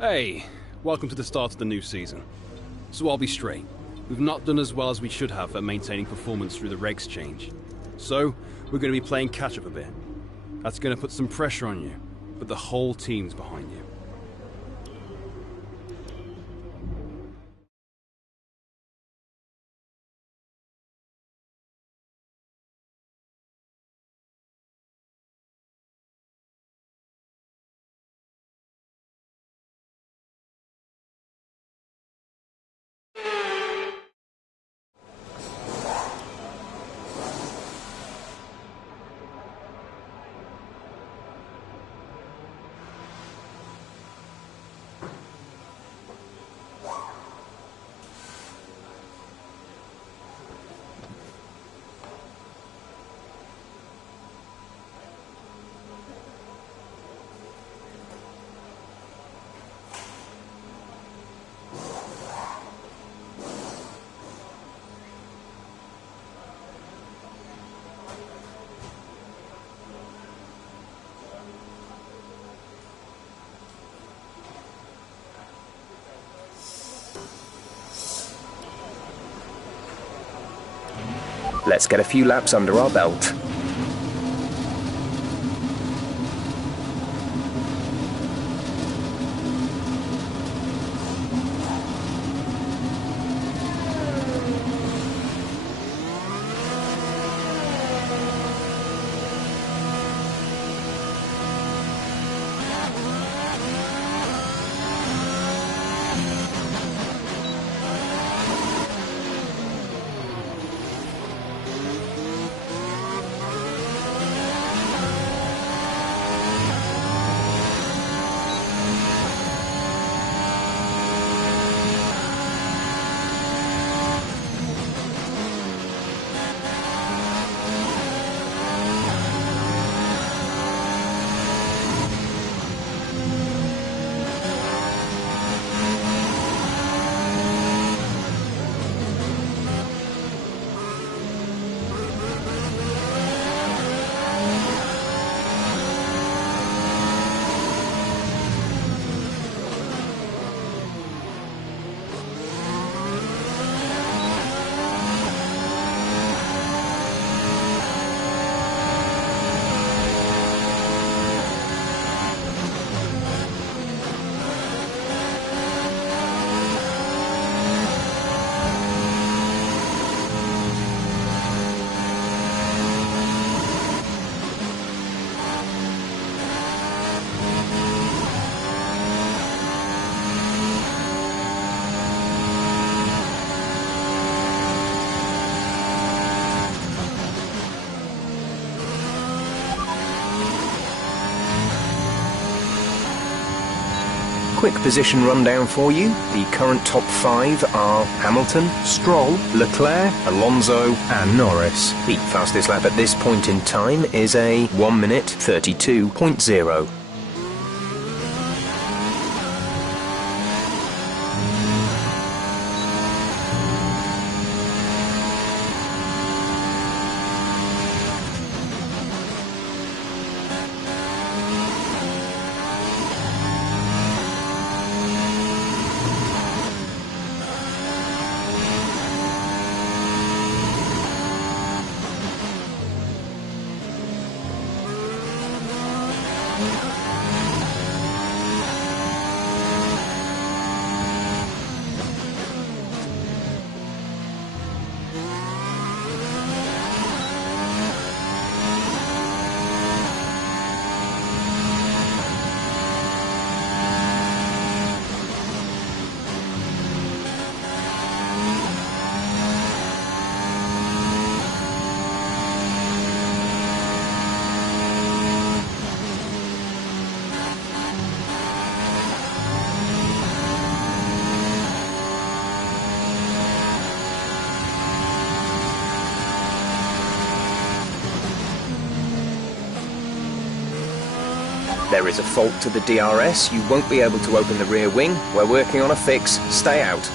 Hey, welcome to the start of the new season. So I'll be straight. We've not done as well as we should have at maintaining performance through the regs change. So, we're going to be playing catch-up a bit. That's going to put some pressure on you, but the whole team's behind you. Let's get a few laps under our belt. Quick position rundown for you. The current top 5 are Hamilton, Stroll, Leclerc, Alonso and Norris. The fastest lap at this point in time is a 1 minute 32.0. There is a fault to the DRS. You won't be able to open the rear wing. We're working on a fix. Stay out.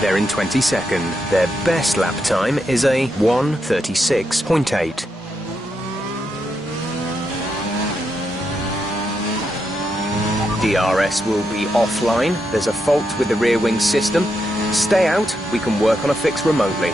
They're in 22nd. Their best lap time is a 1:36.8. DRS will be offline. There's a fault with the rear wing system. Stay out. We can work on a fix remotely.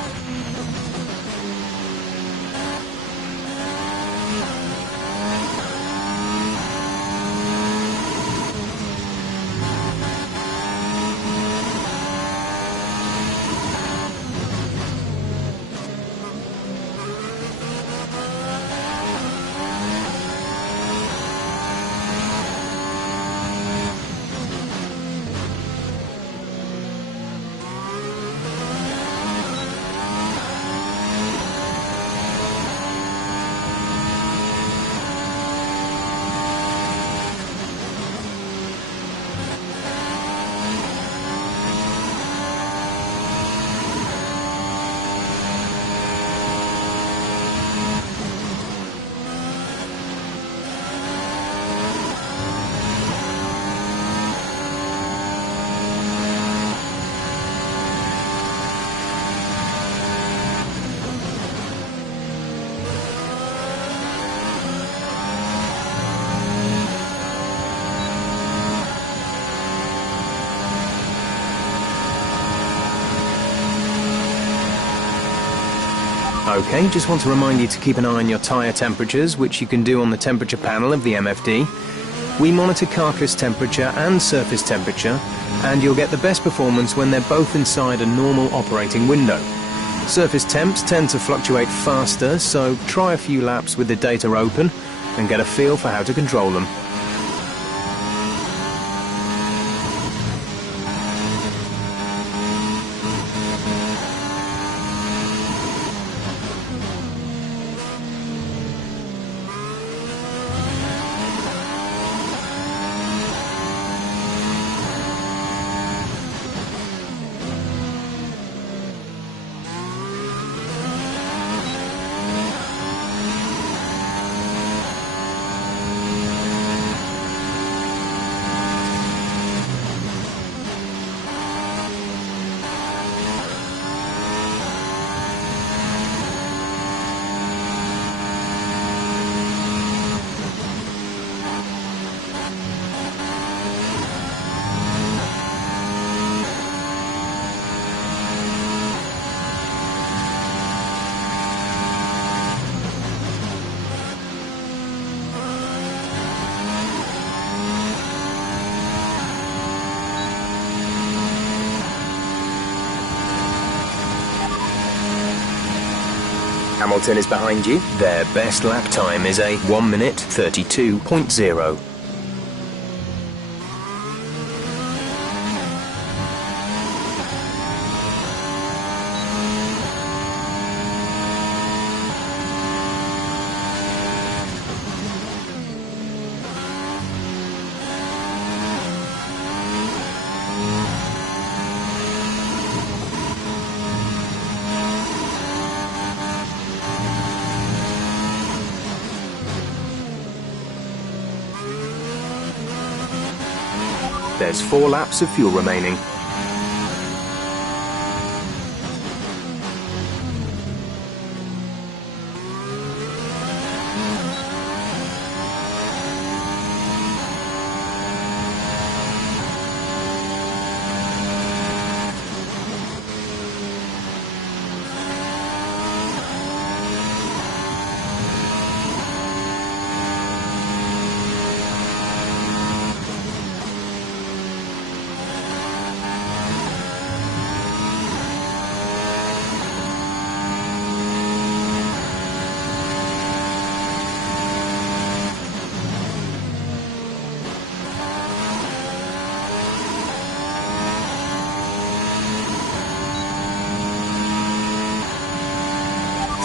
Okay, just want to remind you to keep an eye on your tyre temperatures, which you can do on the temperature panel of the MFD. We monitor carcass temperature and surface temperature, and you'll get the best performance when they're both inside a normal operating window. Surface temps tend to fluctuate faster, so try a few laps with the data open and get a feel for how to control them. Hamilton is behind you. Their best lap time is a 1:32.0. There's 4 laps of fuel remaining.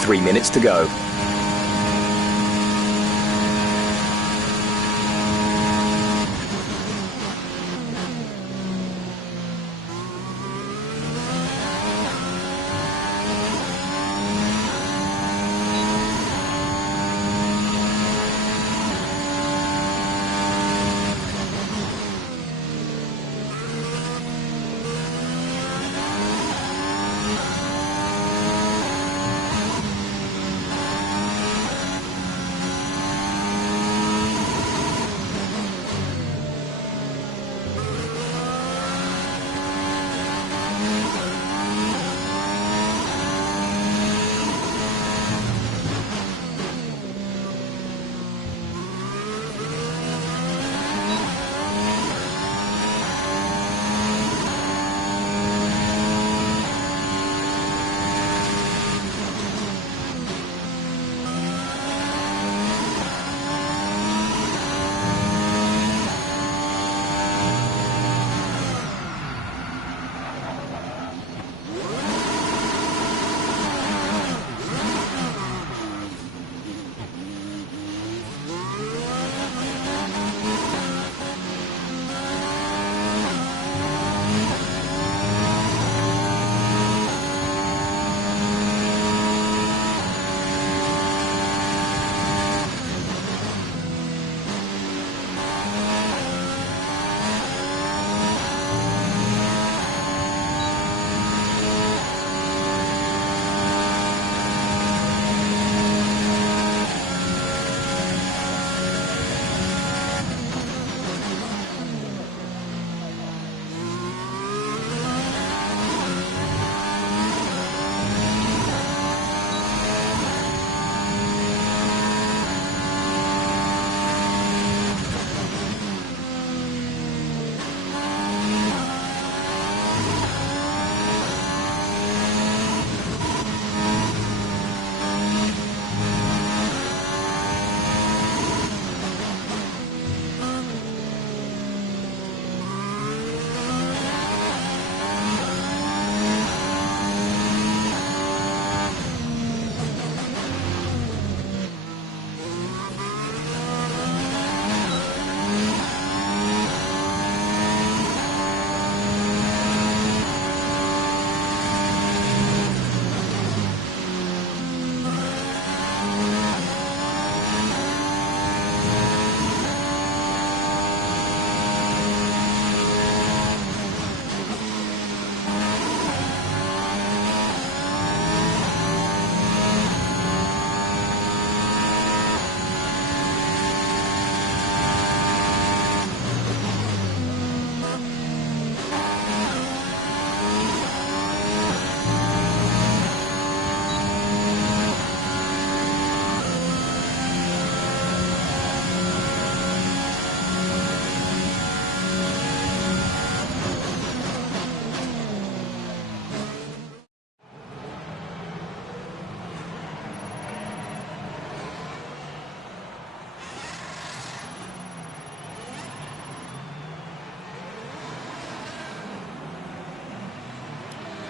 Three minutes to go.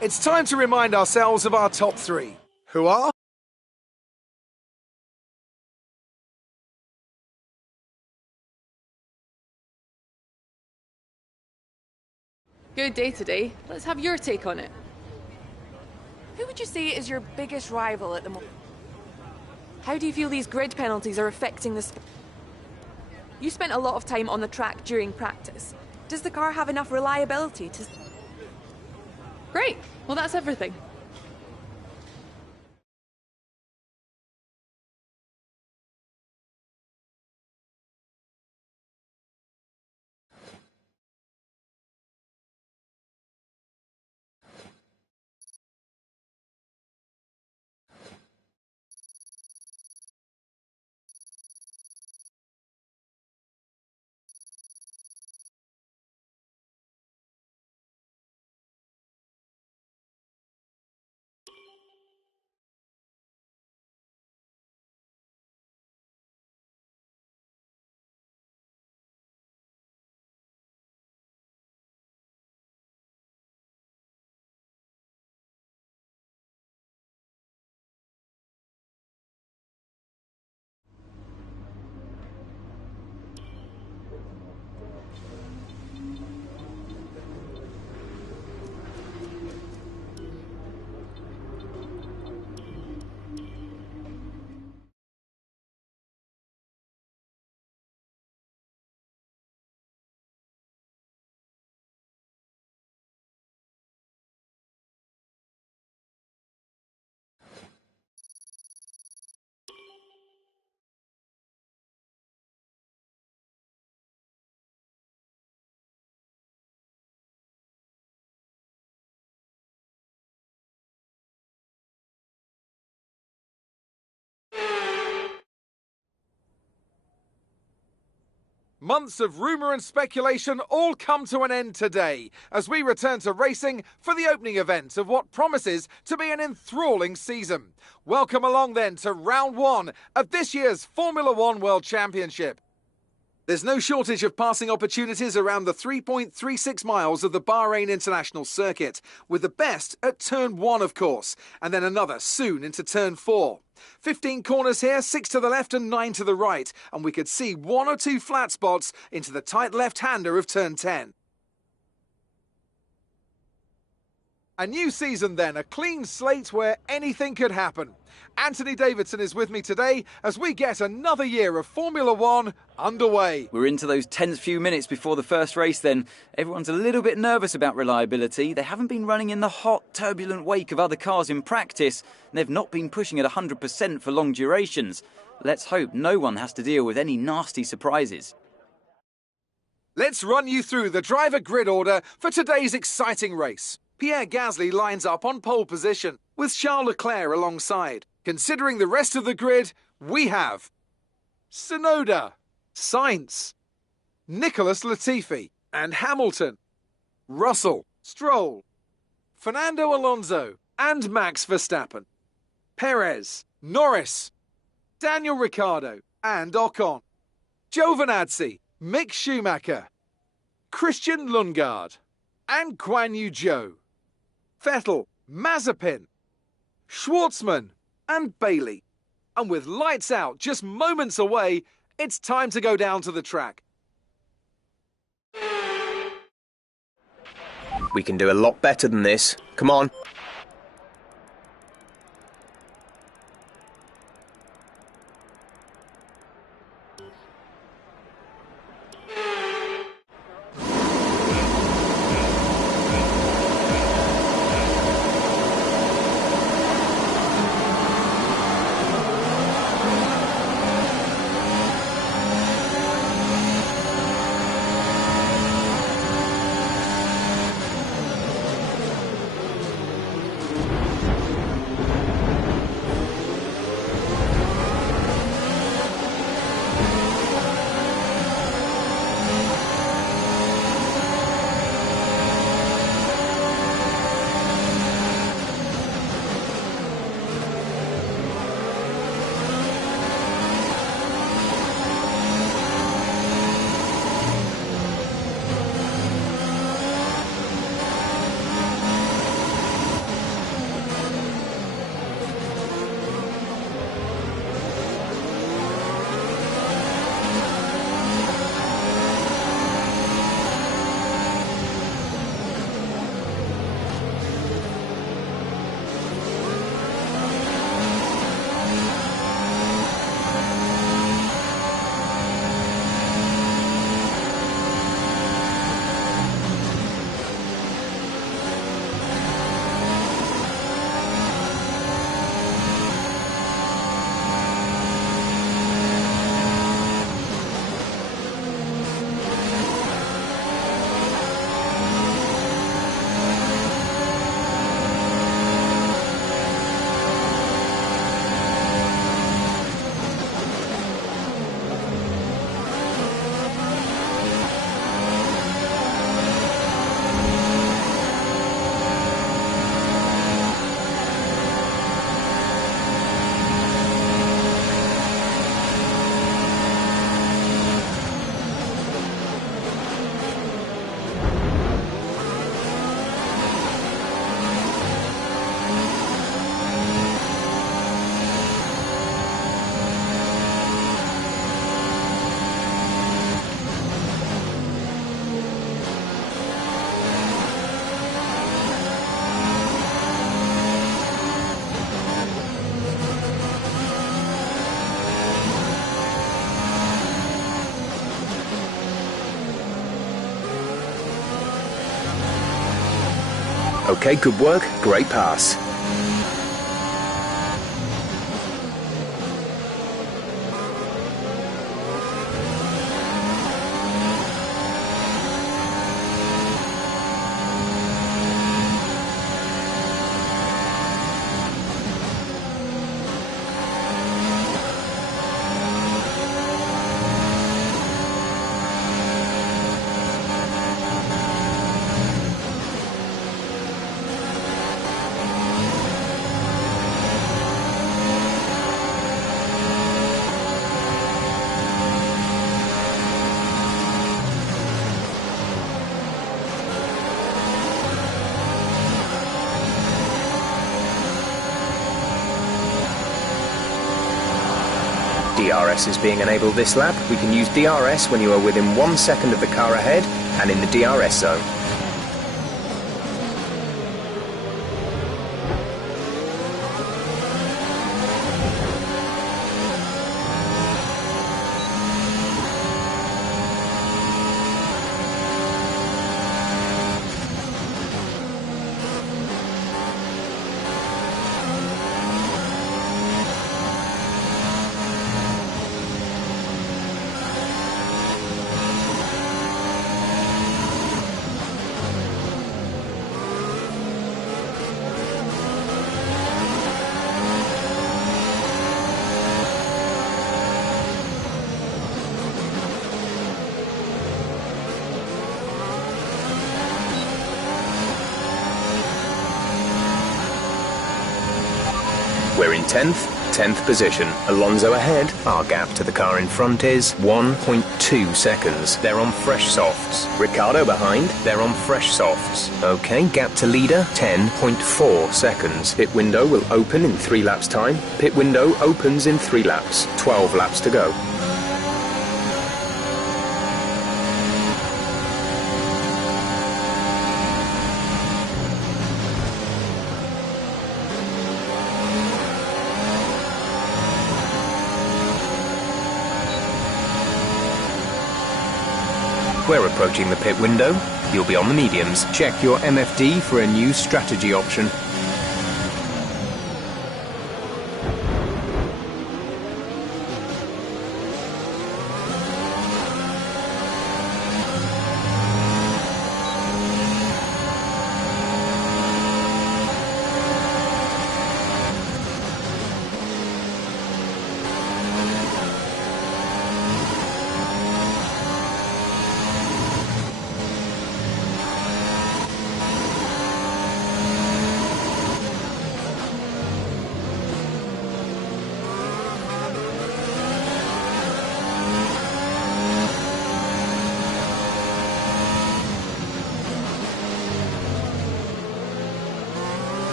It's time to remind ourselves of our top three, who are... Good day today. Let's have your take on it. Who would you say is your biggest rival at the moment? How do you feel these grid penalties are affecting the... You spent a lot of time on the track during practice. Does the car have enough reliability to... Great. Well, that's everything. Months of rumour and speculation all come to an end today as we return to racing for the opening event of what promises to be an enthralling season. Welcome along then to round one of this year's Formula One World Championship. There's no shortage of passing opportunities around the 3.36 miles of the Bahrain International Circuit, with the best at turn 1 of course, and then another soon into turn 4. 15 corners here, 6 to the left and 9 to the right, and we could see 1 or 2 flat spots into the tight left-hander of turn 10. A new season then, a clean slate where anything could happen. Anthony Davidson is with me today as we get another year of Formula One underway. We're into those tense few minutes before the first race then. Everyone's a little bit nervous about reliability. They haven't been running in the hot, turbulent wake of other cars in practice. And they've not been pushing at 100% for long durations. Let's hope no one has to deal with any nasty surprises. Let's run you through the driver grid order for today's exciting race. Pierre Gasly lines up on pole position, with Charles Leclerc alongside. Considering the rest of the grid, we have Tsunoda, Sainz, Nicholas Latifi and Hamilton, Russell, Stroll, Fernando Alonso and Max Verstappen, Perez, Norris, Daniel Ricciardo and Ocon, Giovinazzi, Mick Schumacher, Christian Lundgaard and Guan Yu Zhou, Vettel, Mazepin, Schwartzman and Bailey. And with lights out just moments away, it's time to go down to the track. We can do a lot better than this. Come on. Okay, good work. Great pass. DRS is being enabled this lap. We can use DRS when you are within 1 second of the car ahead and in the DRS zone. We're in 10th position. Alonso ahead. Our gap to the car in front is 1.2 seconds. They're on fresh softs. Ricciardo behind. They're on fresh softs. Okay, gap to leader, 10.4 seconds. Pit window will open in 3 laps' time. Pit window opens in 3 laps. 12 laps to go. We're approaching the pit window. You'll be on the mediums. Check your MFD for a new strategy option.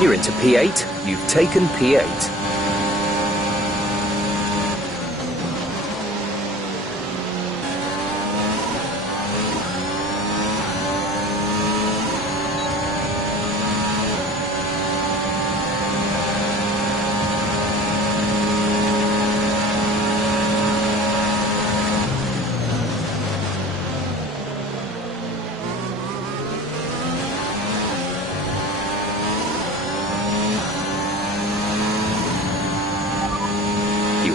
You're into P8. You've taken P8.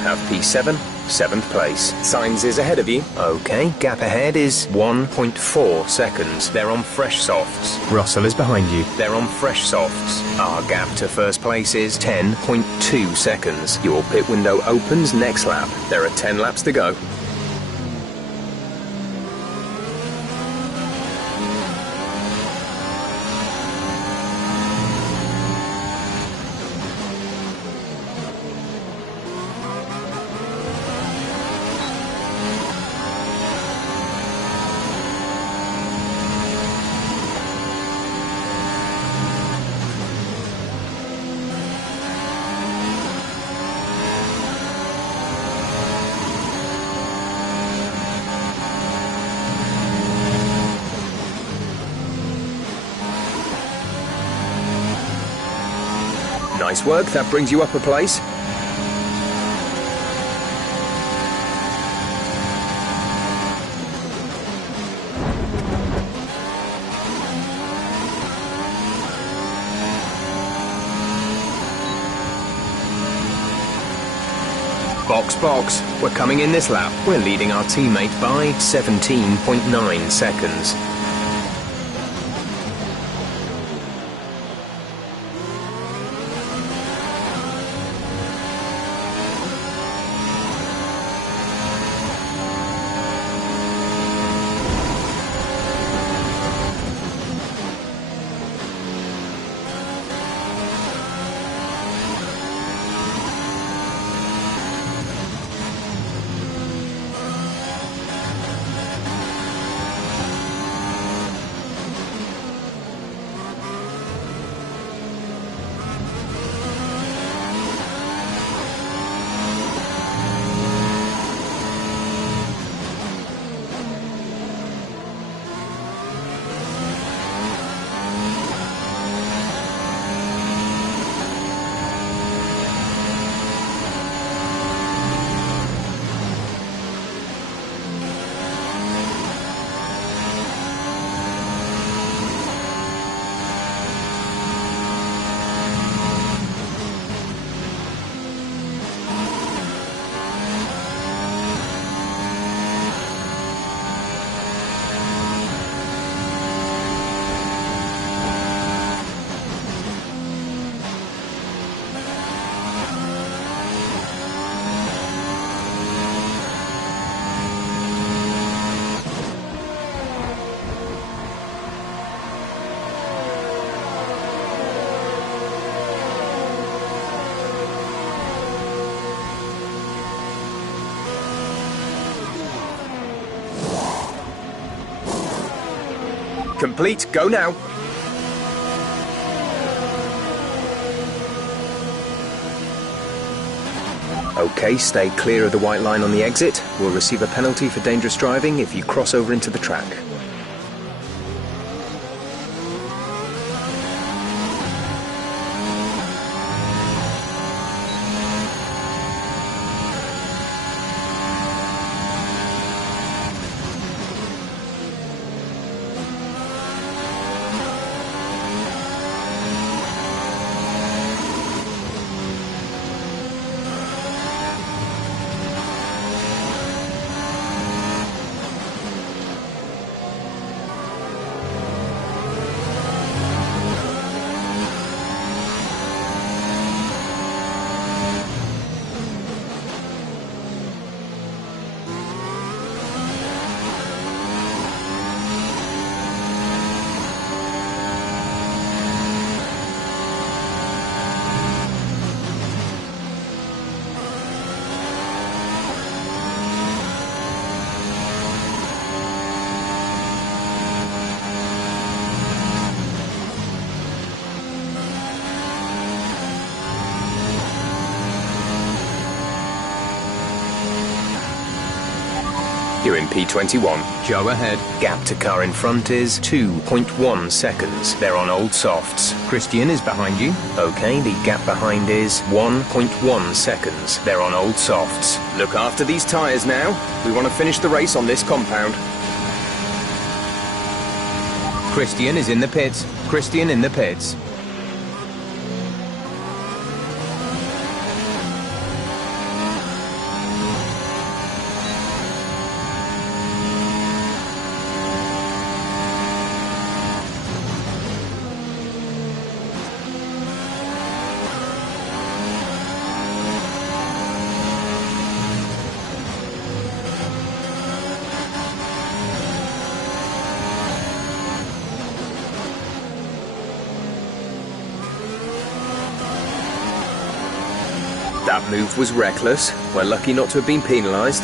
Have P7, 7th place. Sainz is ahead of you. Okay, gap ahead is 1.4 seconds. They're on fresh softs. Russell is behind you. They're on fresh softs. Our gap to first place is 10.2 seconds. Your pit window opens next lap. There are 10 laps to go. Nice work, that brings you up a place. Box, box. We're coming in this lap. We're leading our teammate by 17.9 seconds. Complete, go now. Okay, stay clear of the white line on the exit. We'll receive a penalty for dangerous driving if you cross over into the track. You're in P21. Joe ahead. Gap to car in front is 2.1 seconds. They're on old softs. Christian is behind you. Okay, the gap behind is 1.1 seconds. They're on old softs. Look after these tyres now. We want to finish the race on this compound. Christian is in the pits. Christian in the pits. That move was reckless. We're lucky not to have been penalised.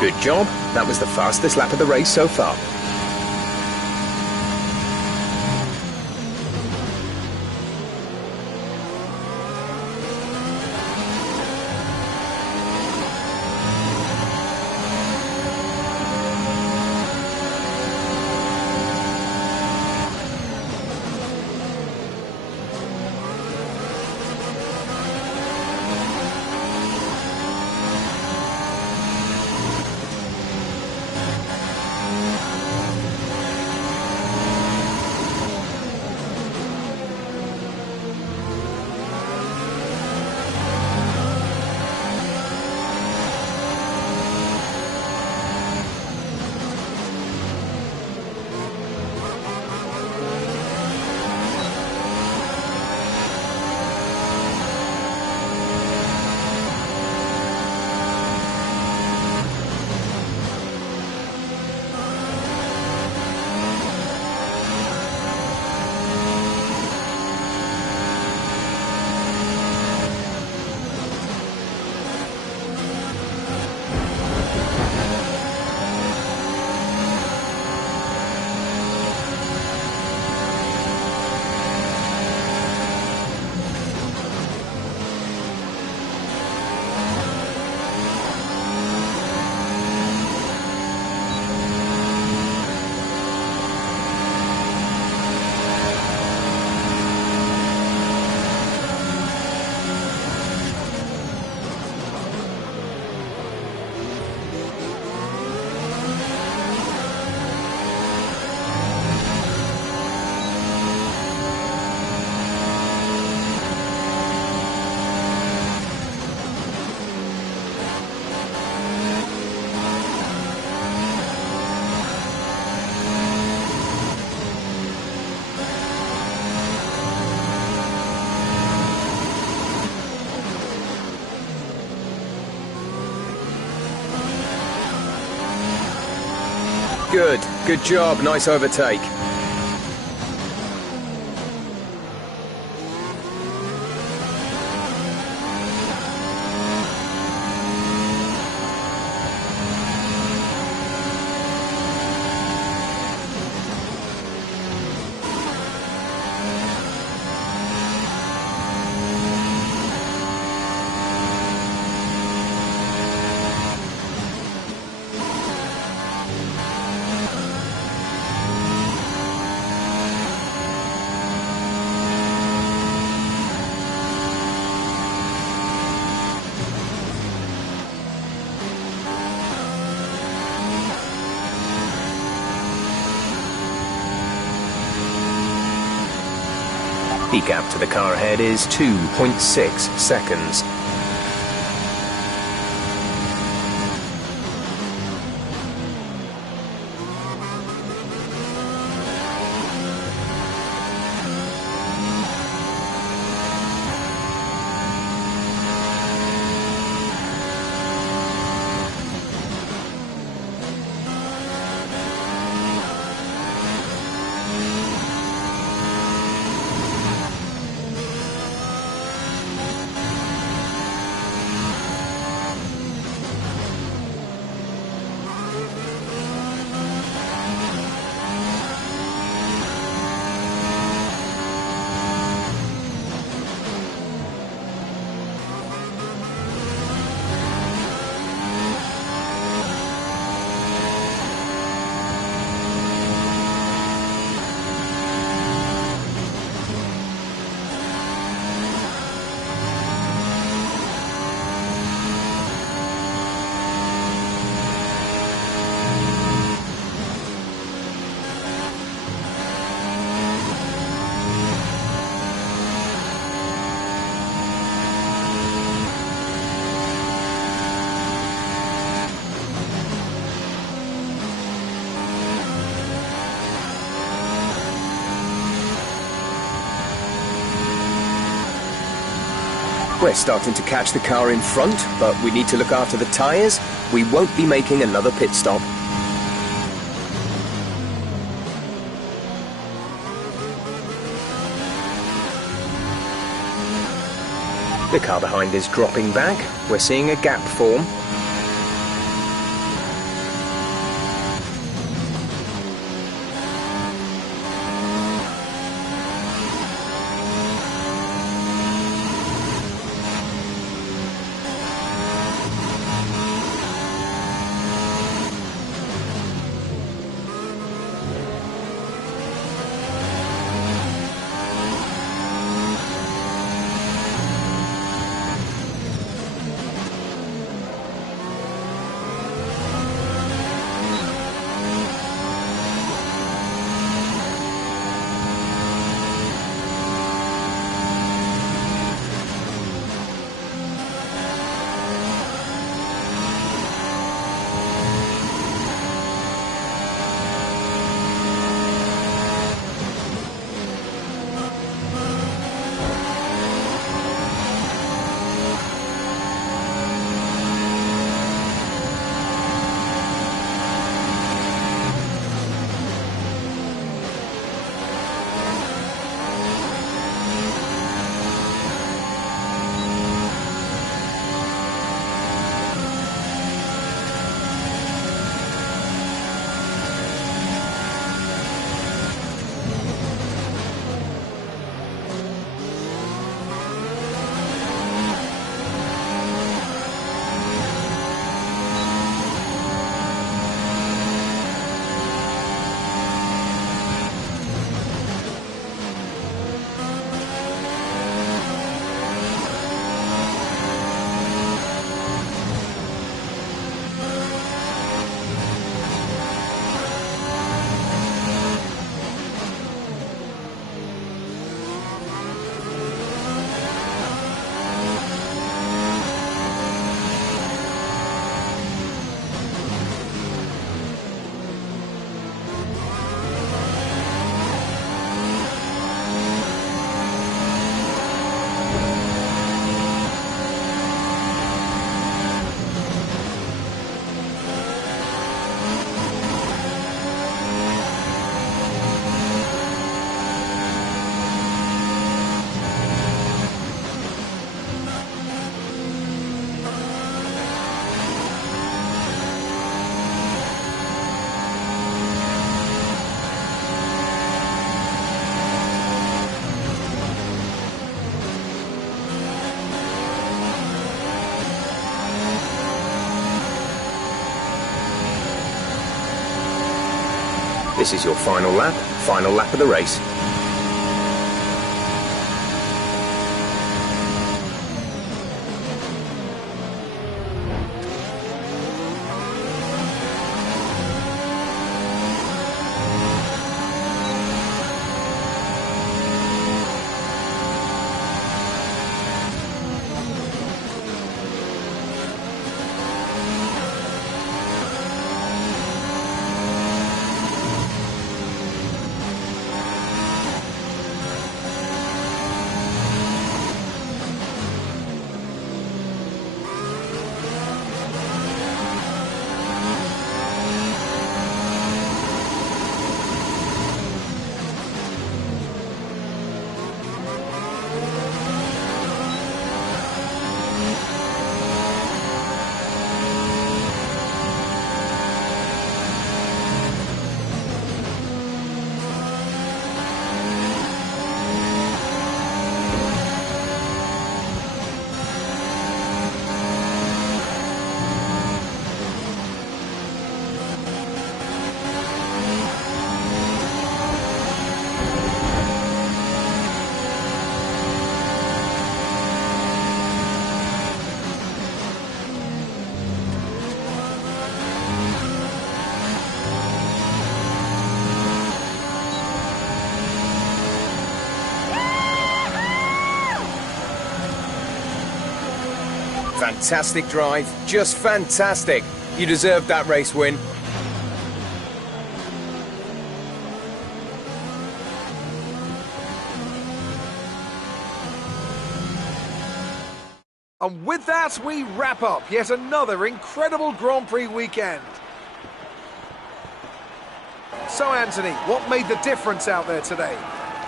Good job. That was the fastest lap of the race so far. Good. Good job. Nice overtake. The gap to the car ahead is 2.6 seconds. We're starting to catch the car in front, but we need to look after the tyres. We won't be making another pit stop. The car behind is dropping back. We're seeing a gap form. This is your final lap of the race. Fantastic drive, just fantastic. You deserved that race win. And with that, we wrap up yet another incredible Grand Prix weekend. So, Anthony, what made the difference out there today?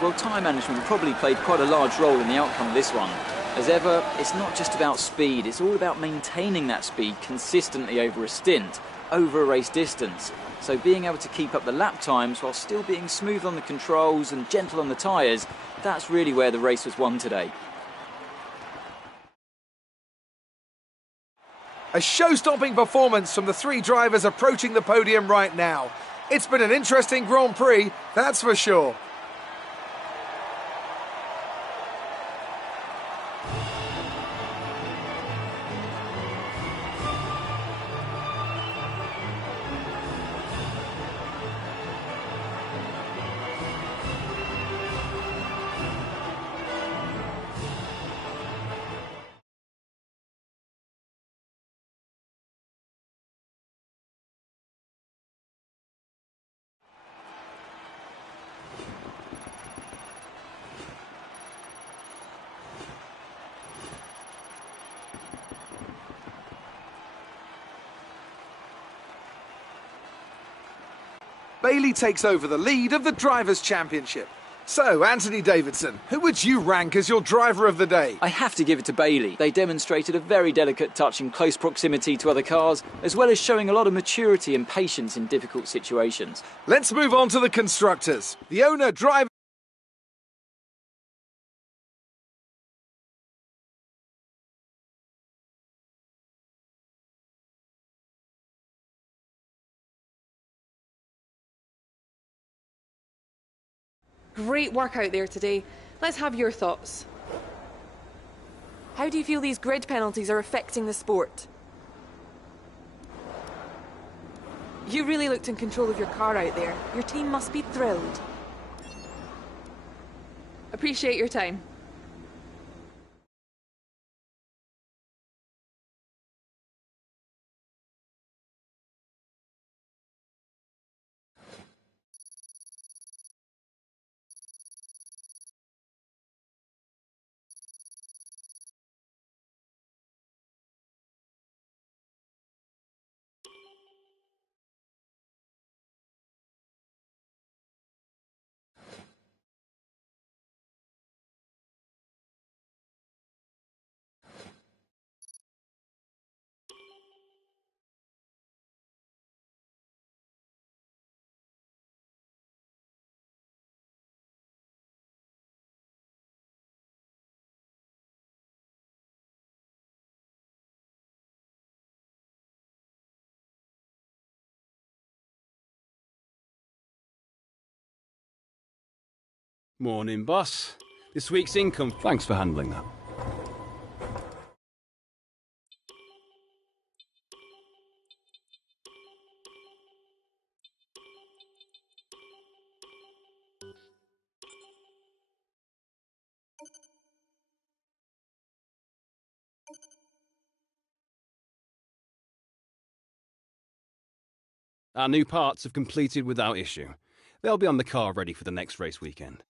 Well, time management probably played quite a large role in the outcome of this one. As ever, it's not just about speed, it's all about maintaining that speed consistently over a stint, over a race distance. So being able to keep up the lap times while still being smooth on the controls and gentle on the tyres, that's really where the race was won today. A show-stopping performance from the three drivers approaching the podium right now. It's been an interesting Grand Prix, that's for sure. Bailey takes over the lead of the Drivers' Championship. So, Anthony Davidson, who would you rank as your driver of the day? I have to give it to Bailey. They demonstrated a very delicate touch in close proximity to other cars, as well as showing a lot of maturity and patience in difficult situations. Let's move on to the constructors. The owner driver. Great work out there today. Let's have your thoughts. How do you feel these grid penalties are affecting the sport? You really looked in control of your car out there. Your team must be thrilled. Appreciate your time. Morning, boss. This week's income... Thanks for handling that. Our new parts have completed without issue. They'll be on the car ready for the next race weekend.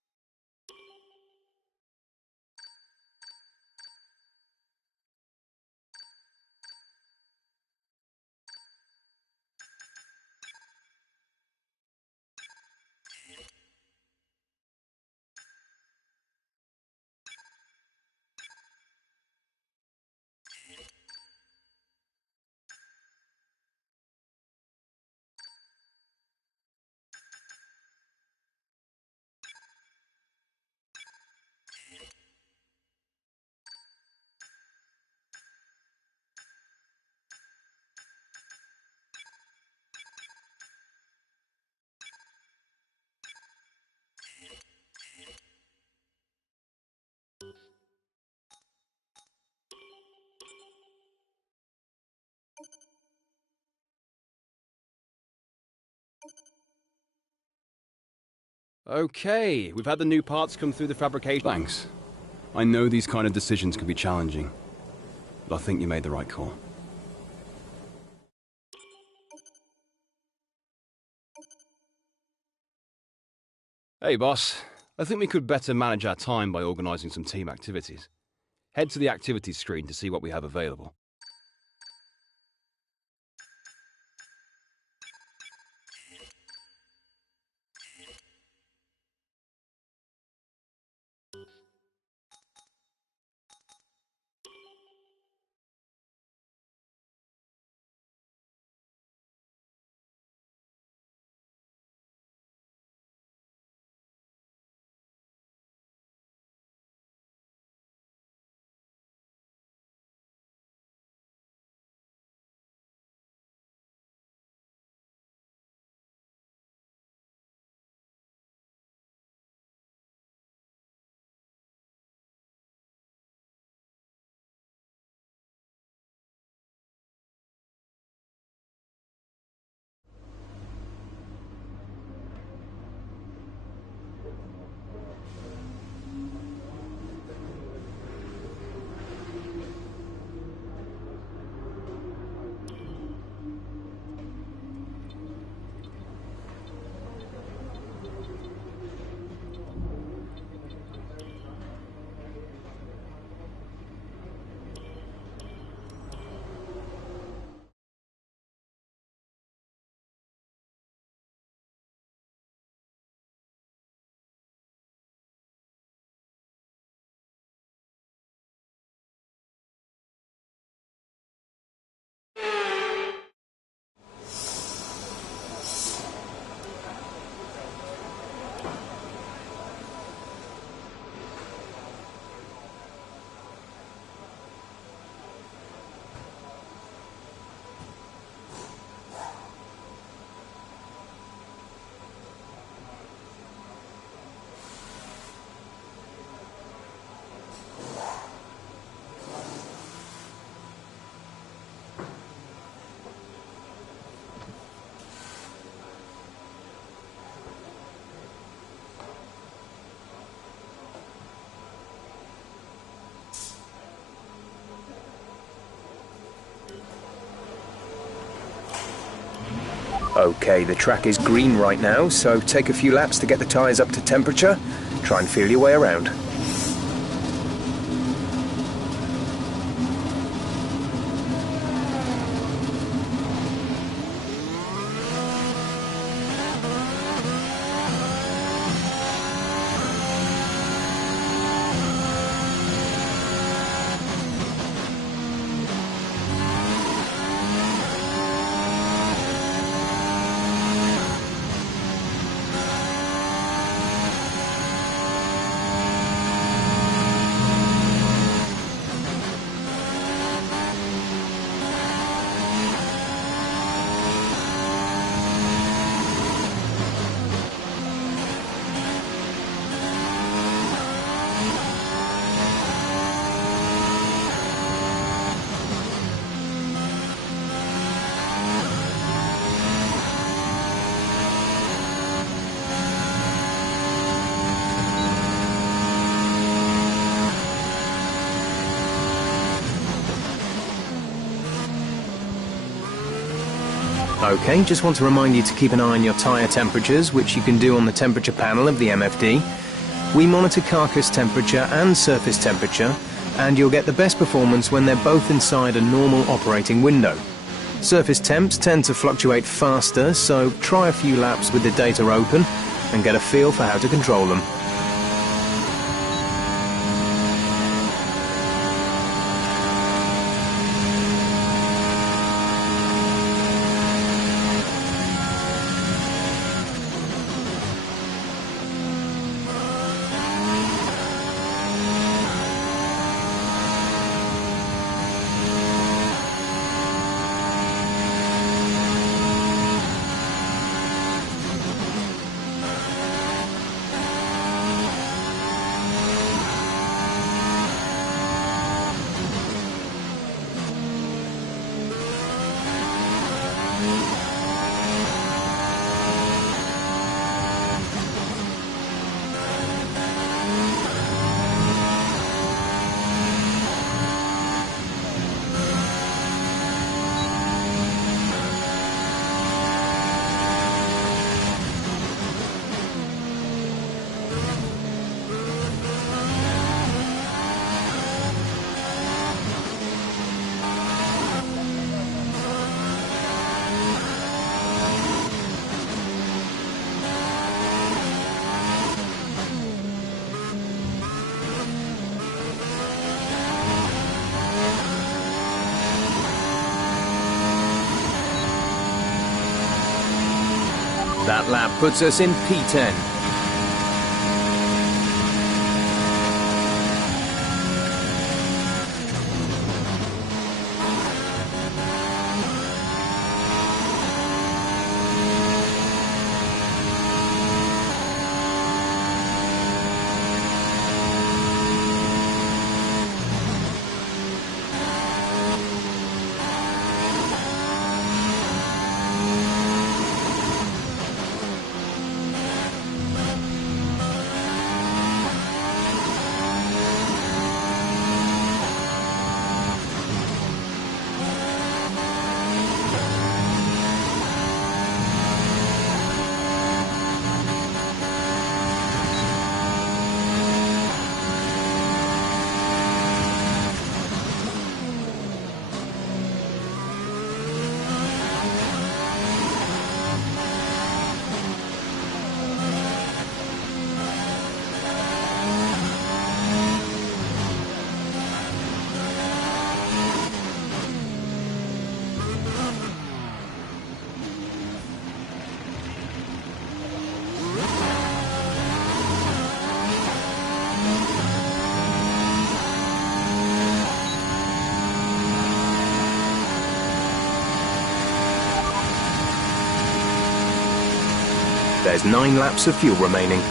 Okay, we've had the new parts come through the fabrication. Thanks. I know these kind of decisions can be challenging, but I think you made the right call. Hey boss, I think we could better manage our time by organising some team activities. Head to the activities screen to see what we have available. Okay, the track is green right now, so take a few laps to get the tyres up to temperature. Try and feel your way around. Okay, just want to remind you to keep an eye on your tyre temperatures, which you can do on the temperature panel of the MFD. We monitor carcass temperature and surface temperature, and you'll get the best performance when they're both inside a normal operating window. Surface temps tend to fluctuate faster, so try a few laps with the data open and get a feel for how to control them. That lap puts us in P10. There's 9 laps of fuel remaining.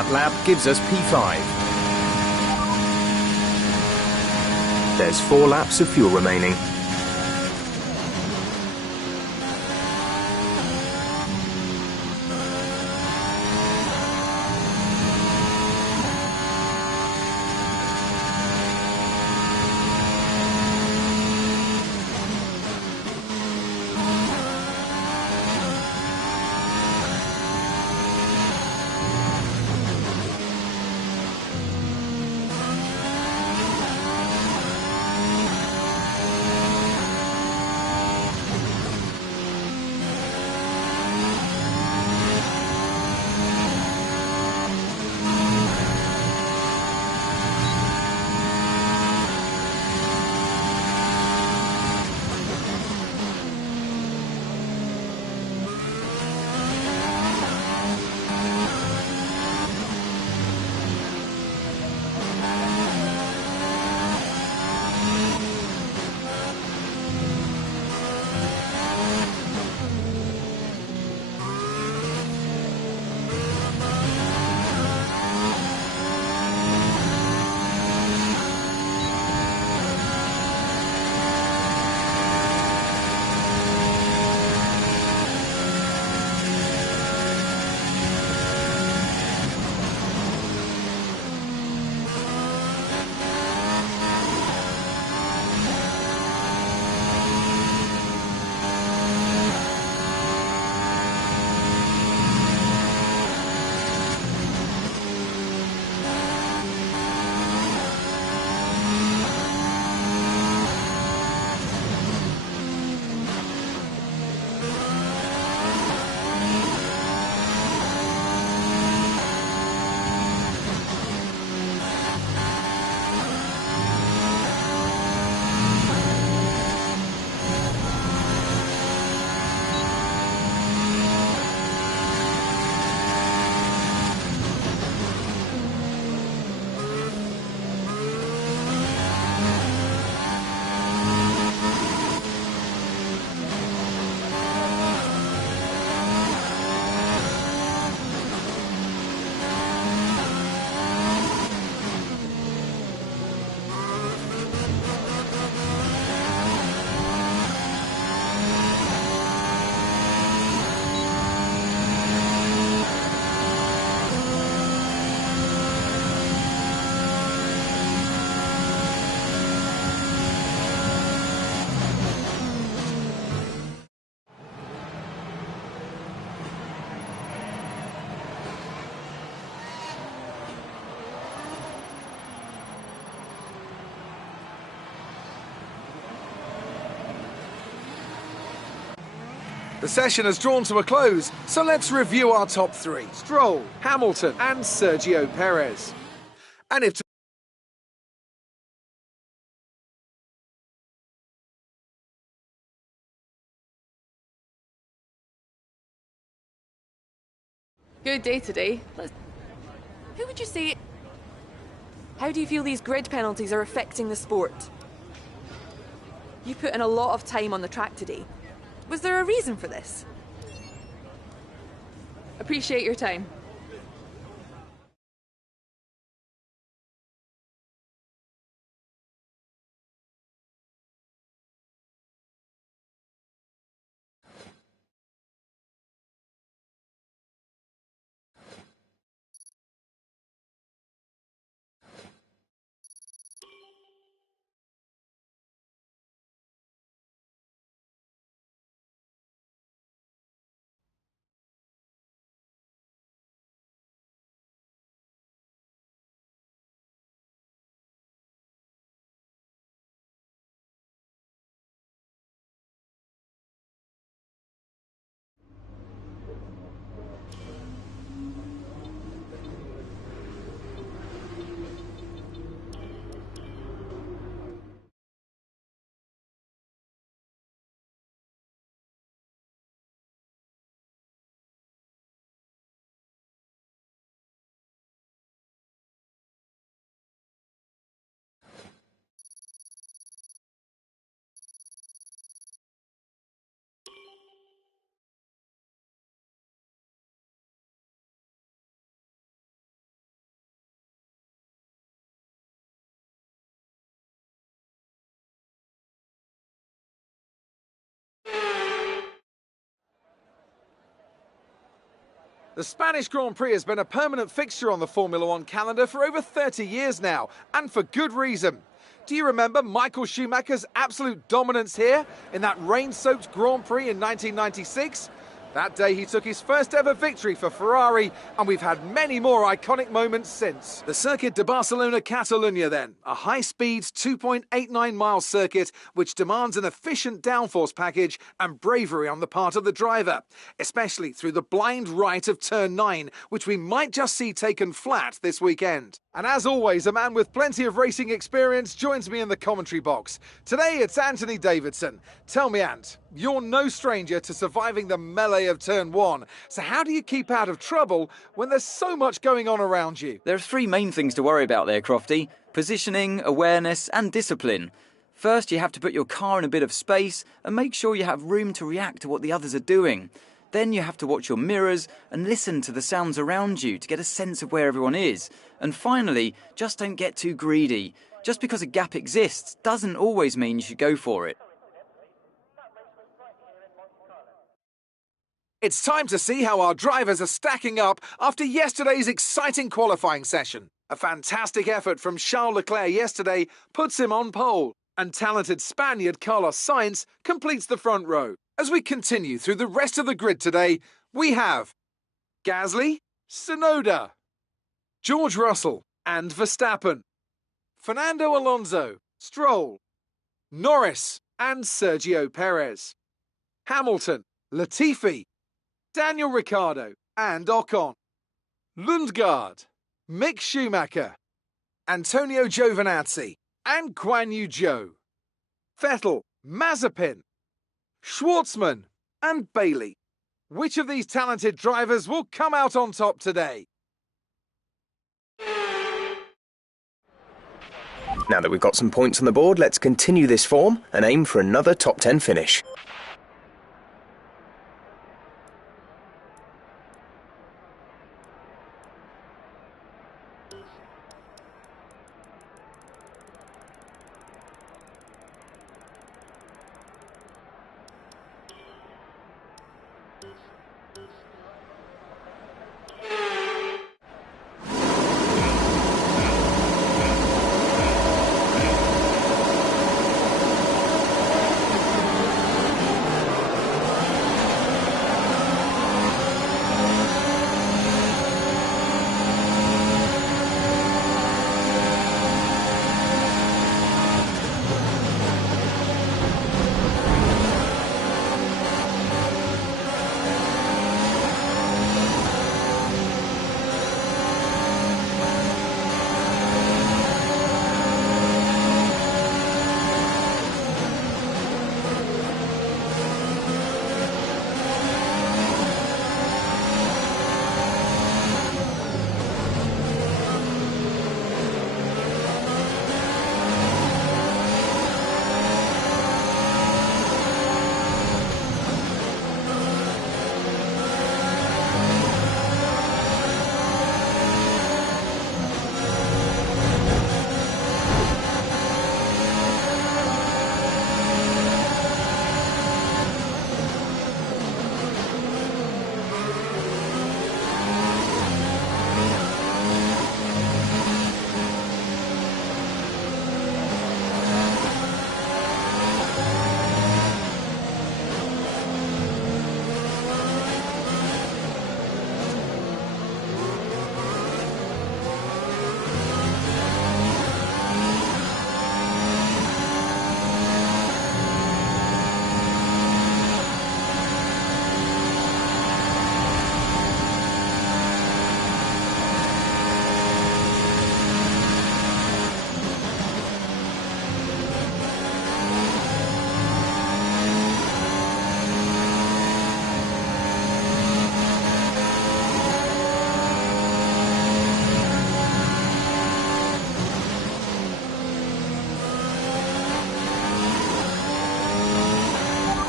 That lap gives us P5. There's 4 laps of fuel remaining. The session has drawn to a close, so let's review our top 3. Stroll, Hamilton and Sergio Perez. And if Good day today. Who would you say... How do you feel these grid penalties are affecting the sport? You put in a lot of time on the track today. Was there a reason for this? Appreciate your time. The Spanish Grand Prix has been a permanent fixture on the Formula One calendar for over 30 years now, and for good reason. Do you remember Michael Schumacher's absolute dominance here in that rain-soaked Grand Prix in 1996? That day he took his first ever victory for Ferrari, and we've had many more iconic moments since. The Circuit de Barcelona-Catalunya then, a high-speed 2.89-mile circuit which demands an efficient downforce package and bravery on the part of the driver, especially through the blind right of turn 9, which we might just see taken flat this weekend. And as always, a man with plenty of racing experience joins me in the commentary box. Today it's Anthony Davidson. Tell me, Ant, you're no stranger to surviving the melee of turn 1, so how do you keep out of trouble when there's so much going on around you? There are three main things to worry about there, Crofty: positioning, awareness and discipline. First, you have to put your car in a bit of space and make sure you have room to react to what the others are doing. Then you have to watch your mirrors and listen to the sounds around you to get a sense of where everyone is. And finally, just don't get too greedy. Just because a gap exists doesn't always mean you should go for it. It's time to see how our drivers are stacking up after yesterday's exciting qualifying session. A fantastic effort from Charles Leclerc yesterday puts him on pole, and talented Spaniard Carlos Sainz completes the front row. As we continue through the rest of the grid today, we have Gasly, Tsunoda, George Russell and Verstappen, Fernando Alonso, Stroll, Norris and Sergio Perez, Hamilton, Latifi, Daniel Ricciardo and Ocon, Lundgaard, Mick Schumacher, Antonio Giovinazzi and Guan Yu Zhou, Vettel, Mazepin, Schwartzman and Bailey. Which of these talented drivers will come out on top today? Now that we've got some points on the board, let's continue this form and aim for another top 10 finish.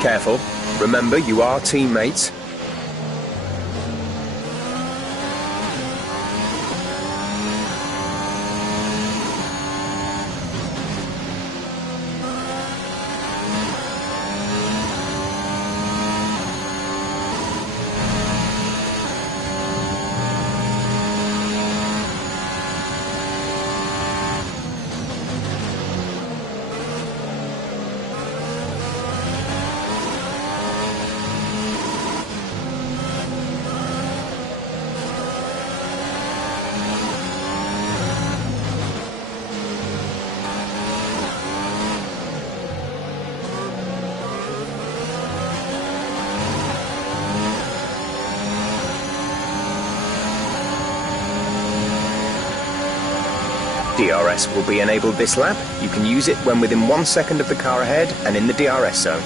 Careful. Remember, you are teammates. DRS will be enabled this lap. You can use it when within 1 second of the car ahead and in the DRS zone.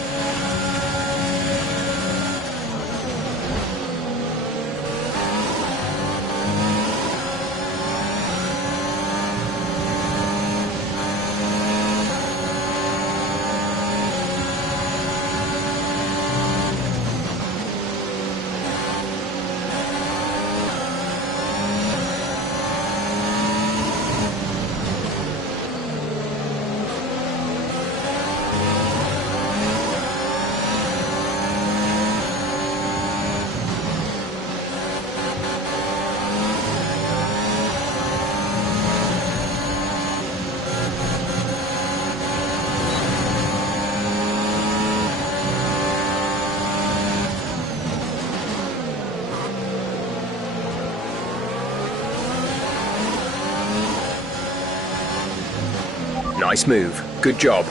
Nice move. Good job.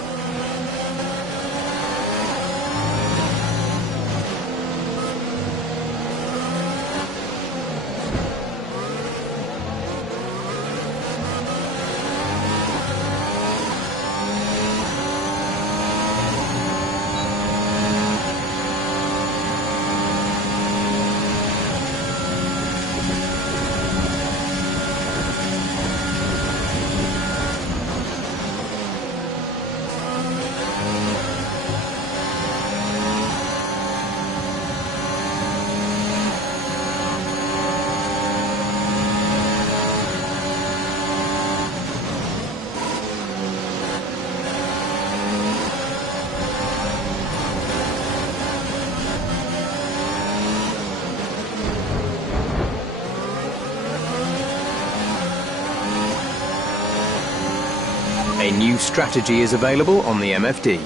A new strategy is available on the MFD.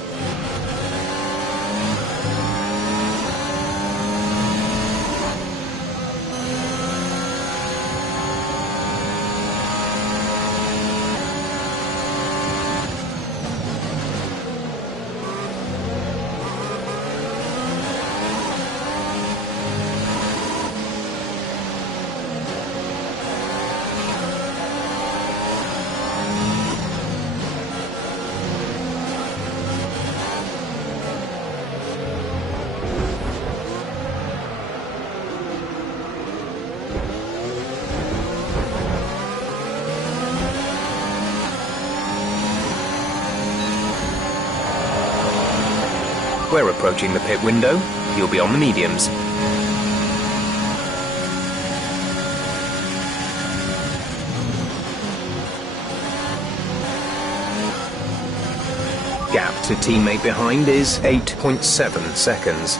We're approaching the pit window. You'll be on the mediums. Gap to teammate behind is 8.7 seconds.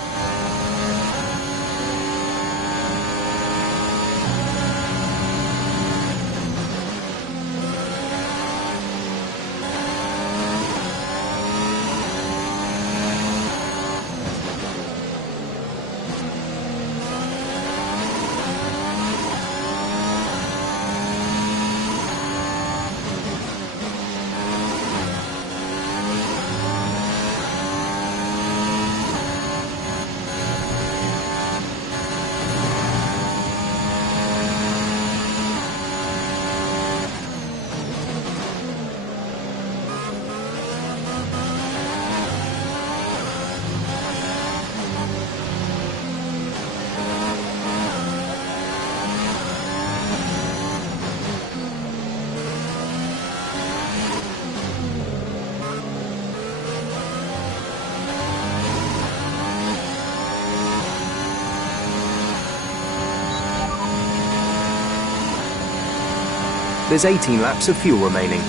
There's 18 laps of fuel remaining.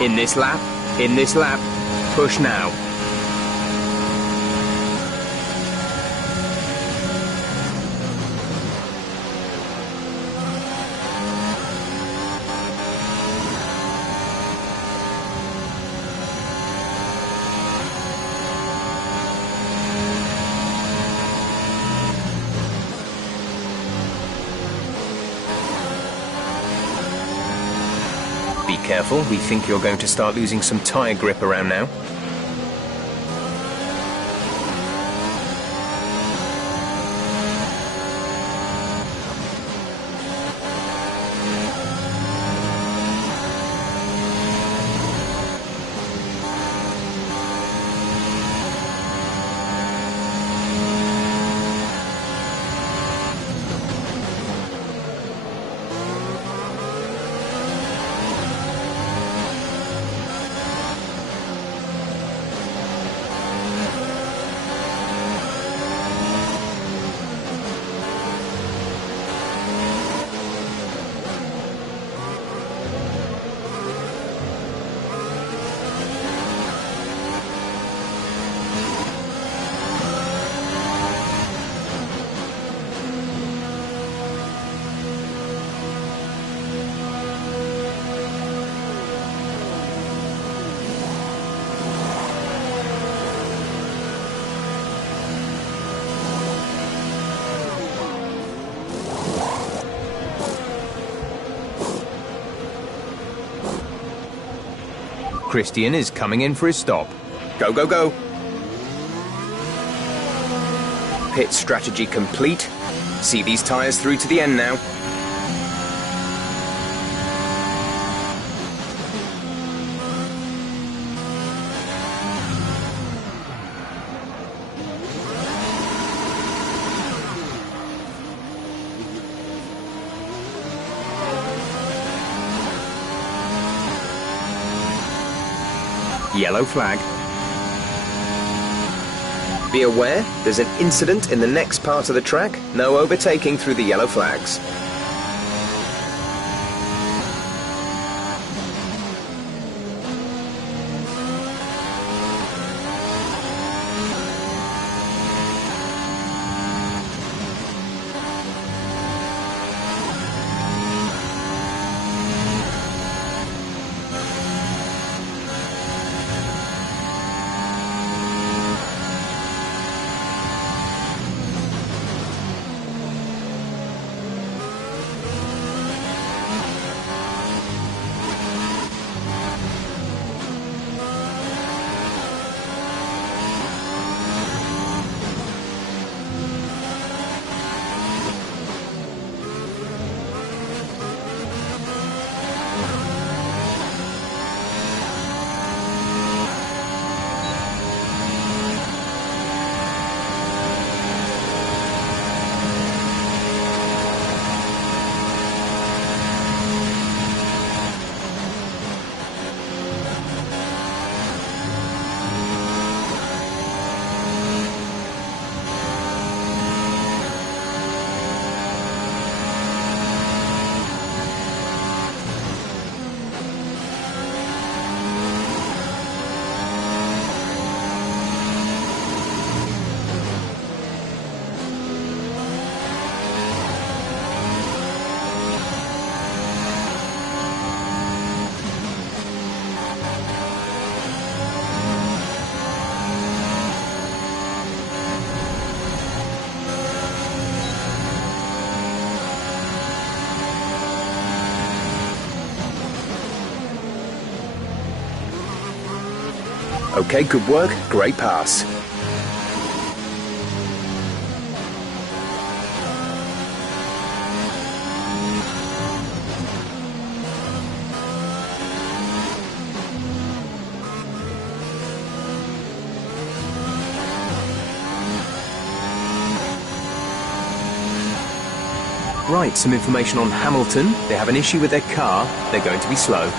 In this lap, push now. Be careful, we think you're going to start losing some tyre grip around now. Christian is coming in for his stop. Go, go, go. Pit strategy complete. See these tyres through to the end now. Yellow flag. Be aware, there's an incident in the next part of the track. No overtaking through the yellow flags. Okay, good work, great pass. Right, some information on Hamilton. They have an issue with their car. They're going to be slow.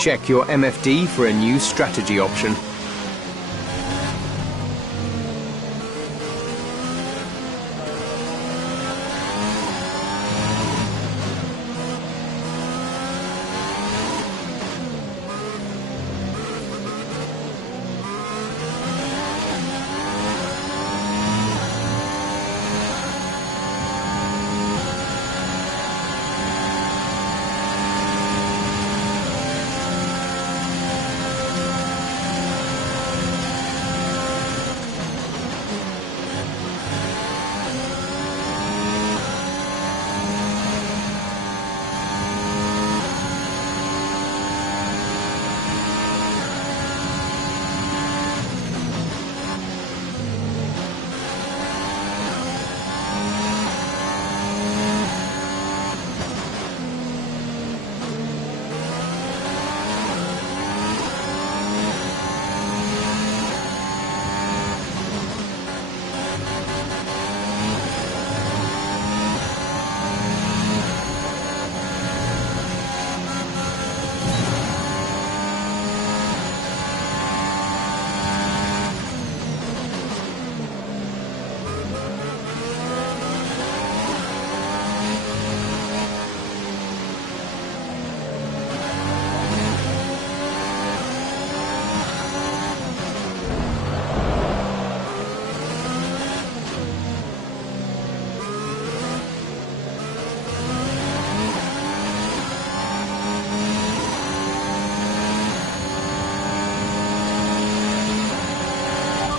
Check your MFD for a new strategy option.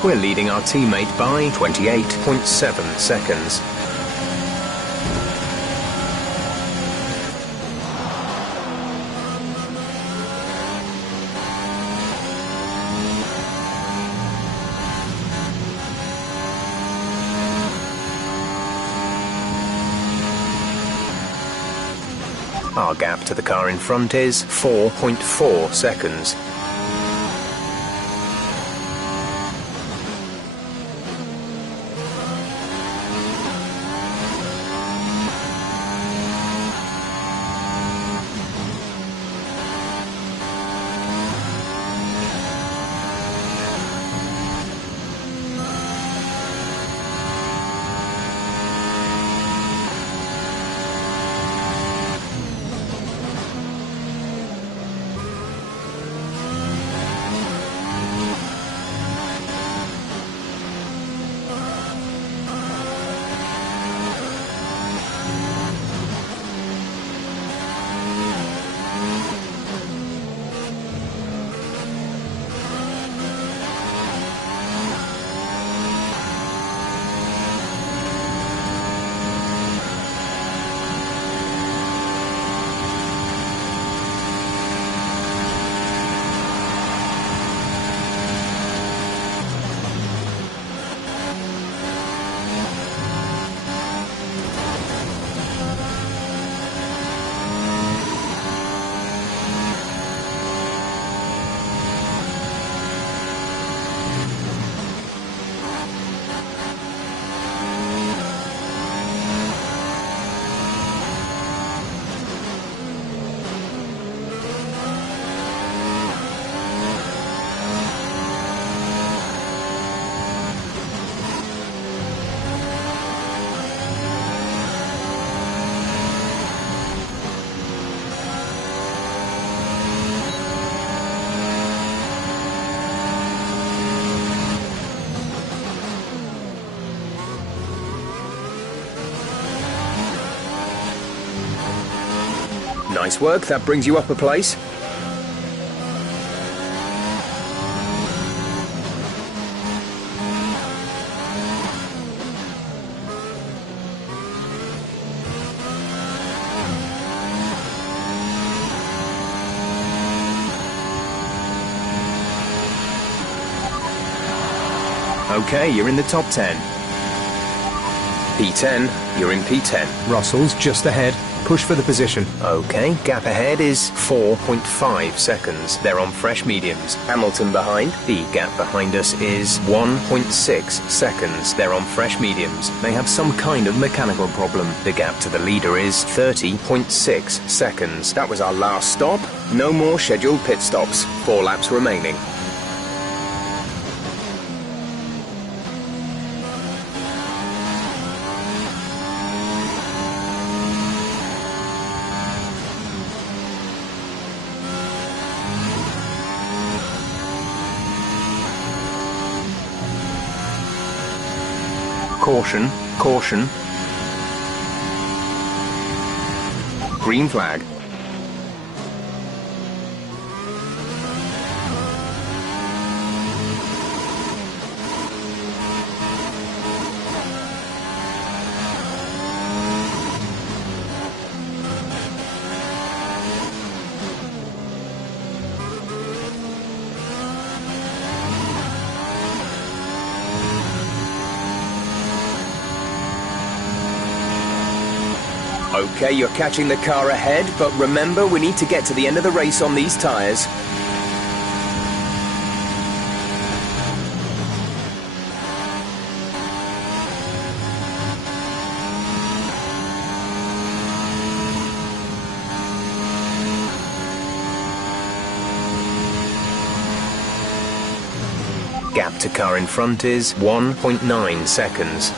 We're leading our teammate by 28.7 seconds. Our gap to the car in front is 4.4 seconds. Nice work, that brings you up a place. Okay, you're in the top 10. P10, you're in P10. Russell's just ahead. Push for the position. Okay, gap ahead is 4.5 seconds. They're on fresh mediums. Hamilton behind. The gap behind us is 1.6 seconds. They're on fresh mediums. They have some kind of mechanical problem. The gap to the leader is 30.6 seconds. That was our last stop. No more scheduled pit stops. 4 laps remaining. Caution, caution. Green flag. Okay, you're catching the car ahead, but remember, we need to get to the end of the race on these tyres. Gap to car in front is 1.9 seconds.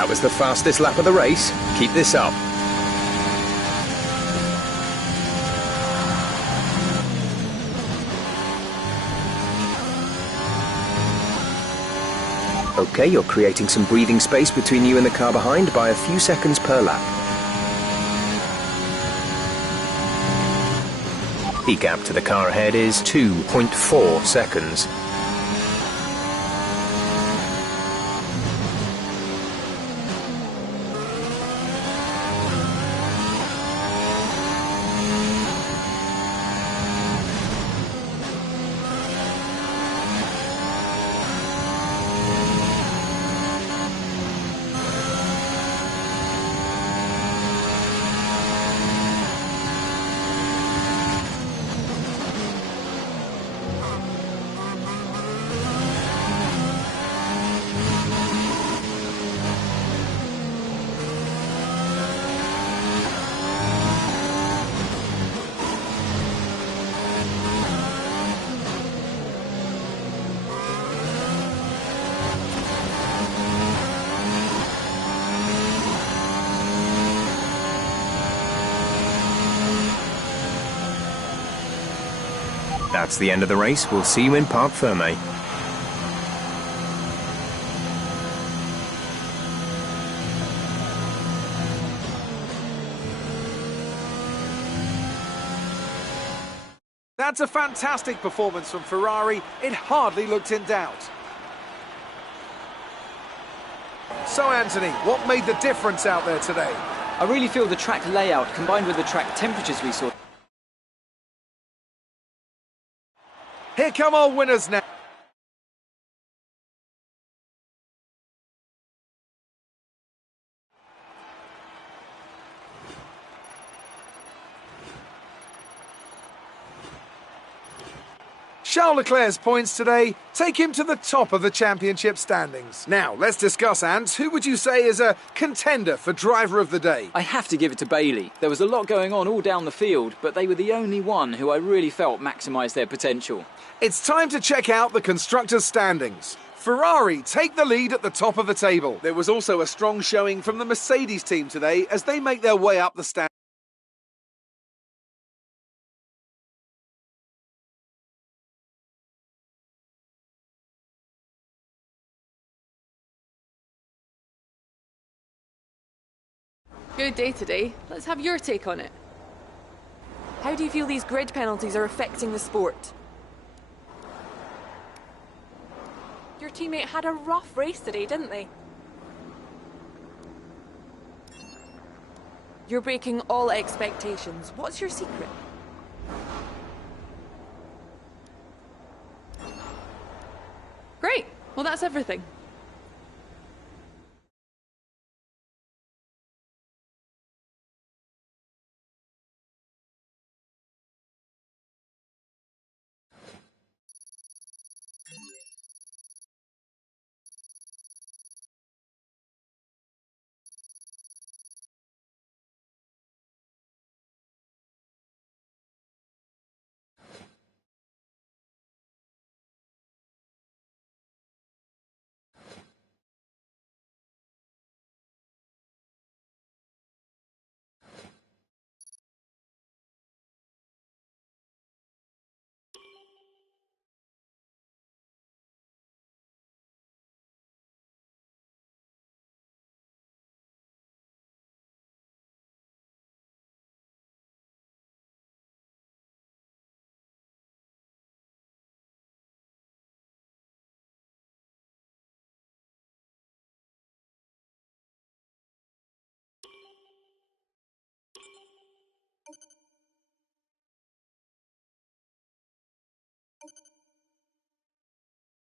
That was the fastest lap of the race. Keep this up. Okay, you're creating some breathing space between you and the car behind by a few seconds per lap. The gap to the car ahead is 2.4 seconds. That's the end of the race. We'll see you in Parc Ferme. That's a fantastic performance from Ferrari. It hardly looked in doubt. So, Anthony, what made the difference out there today? I really feel the track layout combined with the track temperatures we saw. Here come our winners now. Charles Leclerc's points today take him to the top of the championship standings. Now, let's discuss, Ant. Who would you say is a contender for driver of the day? I have to give it to Bailey. There was a lot going on all down the field, but they were the only one who I really felt maximised their potential. It's time to check out the constructors' standings. Ferrari take the lead at the top of the table. There was also a strong showing from the Mercedes team today as they make their way up the standings. Good day today. Let's have your take on it. How do you feel these grid penalties are affecting the sport? Your teammate had a rough race today, didn't they? You're breaking all expectations. What's your secret? Great. Well, that's everything.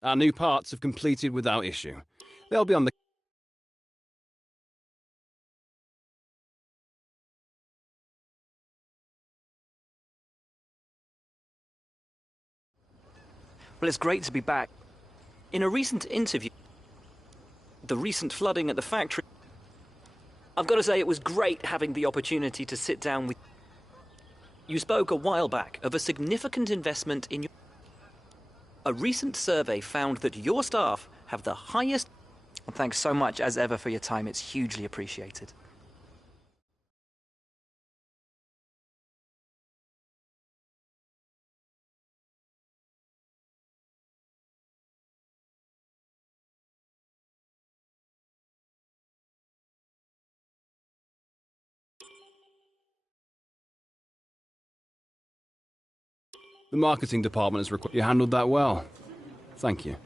Our new parts have completed without issue. They'll be on the... Well, it's great to be back. In a recent interview, the recent flooding at the factory, I've got to say it was great having the opportunity to sit down with you. Spoke a while back of a significant investment in your... A recent survey found that your staff have the highest... Well, thanks so much as ever for your time. It's hugely appreciated. The marketing department has required... You handled that well. Thank you.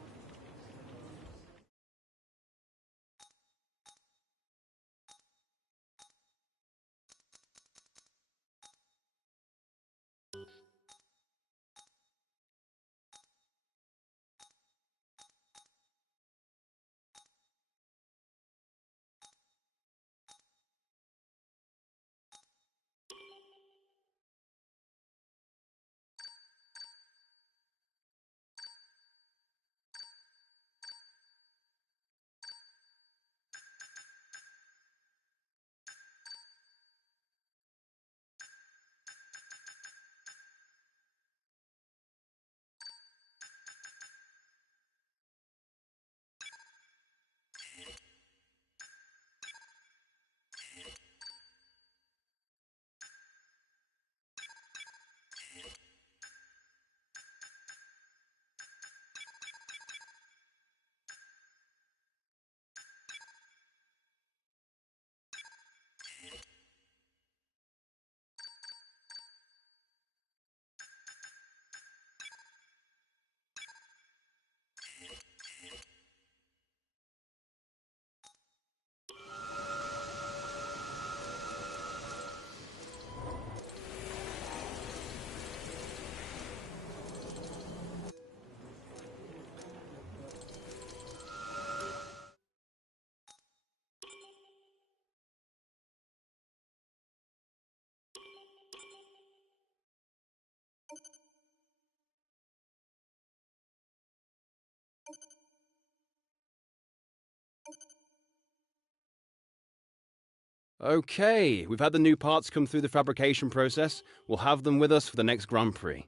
Okay, we've had the new parts come through the fabrication process. We'll have them with us for the next Grand Prix.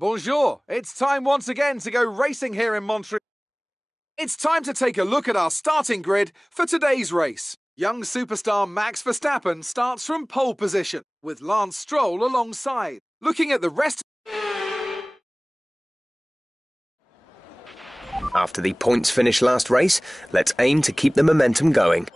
Bonjour! It's time once again to go racing here in Montreal. It's time to take a look at our starting grid for today's race. Young superstar Max Verstappen starts from pole position, with Lance Stroll alongside. Looking at the rest... After the points finish last race, let's aim to keep the momentum going.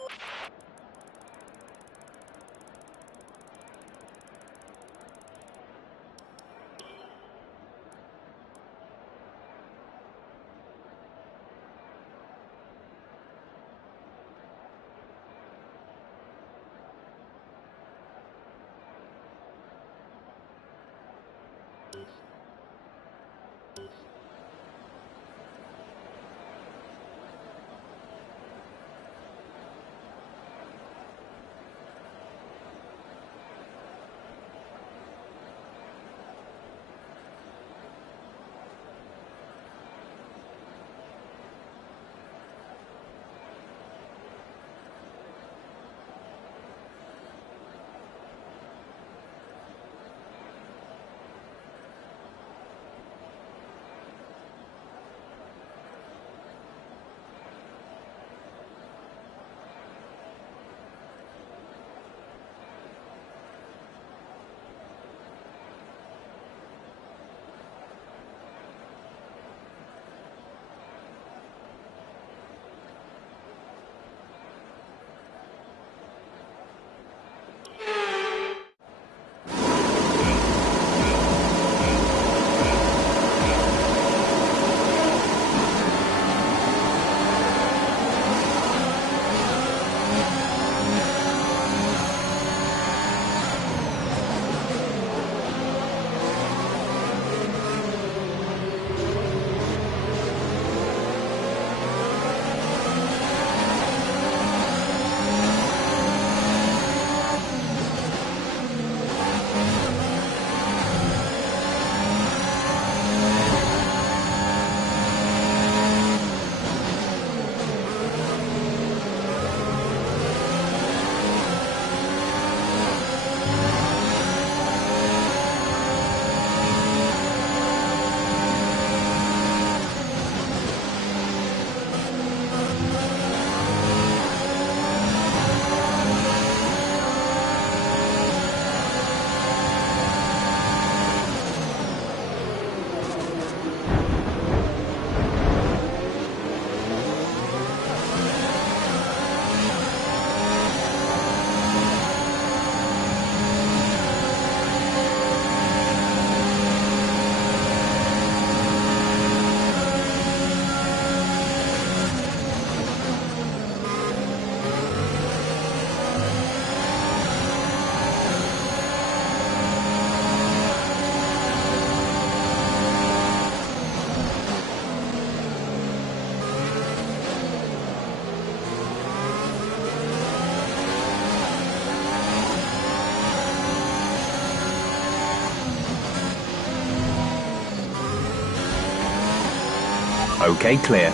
OK, clear.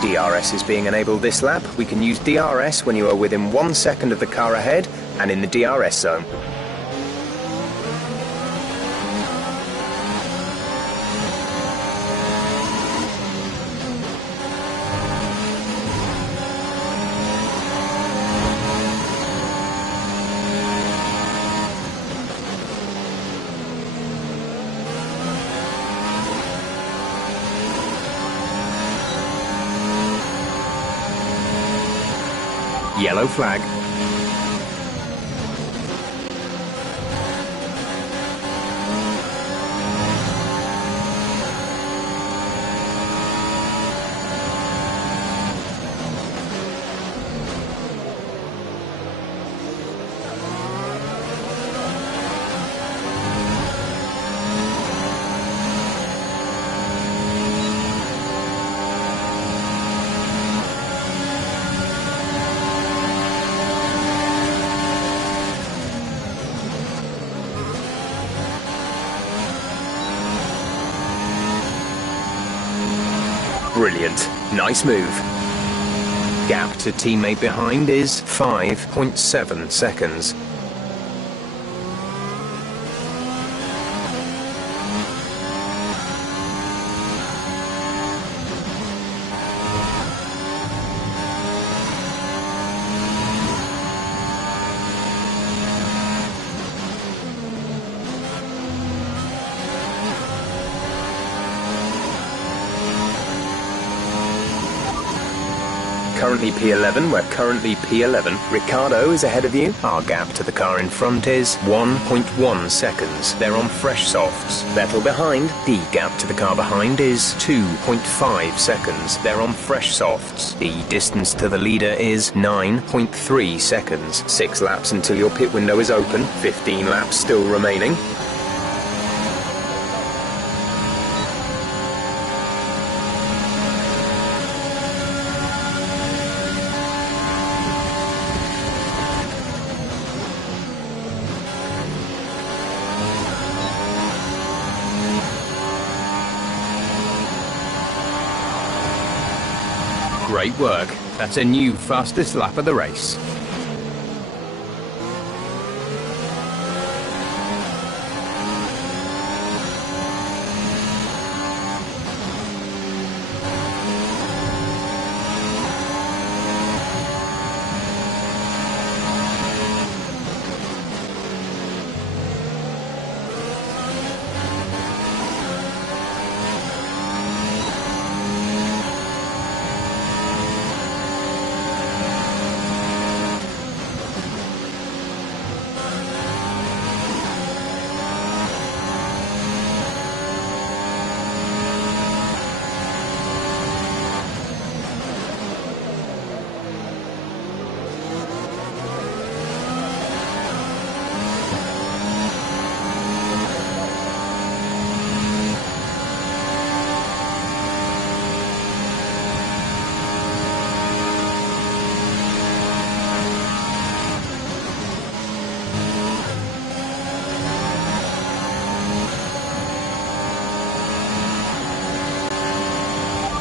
DRS is being enabled this lap. We can use DRS when you are within 1 second of the car ahead and in the DRS zone. Yellow flag. Brilliant. Nice move. Gap to teammate behind is 5.7 seconds. Currently P11, we're currently P11. Ricardo is ahead of you. Our gap to the car in front is 1.1 seconds. They're on fresh softs. Vettel behind. The gap to the car behind is 2.5 seconds. They're on fresh softs. The distance to the leader is 9.3 seconds. 6 laps until your pit window is open. 15 laps still remaining. Great work. That's a new fastest lap of the race.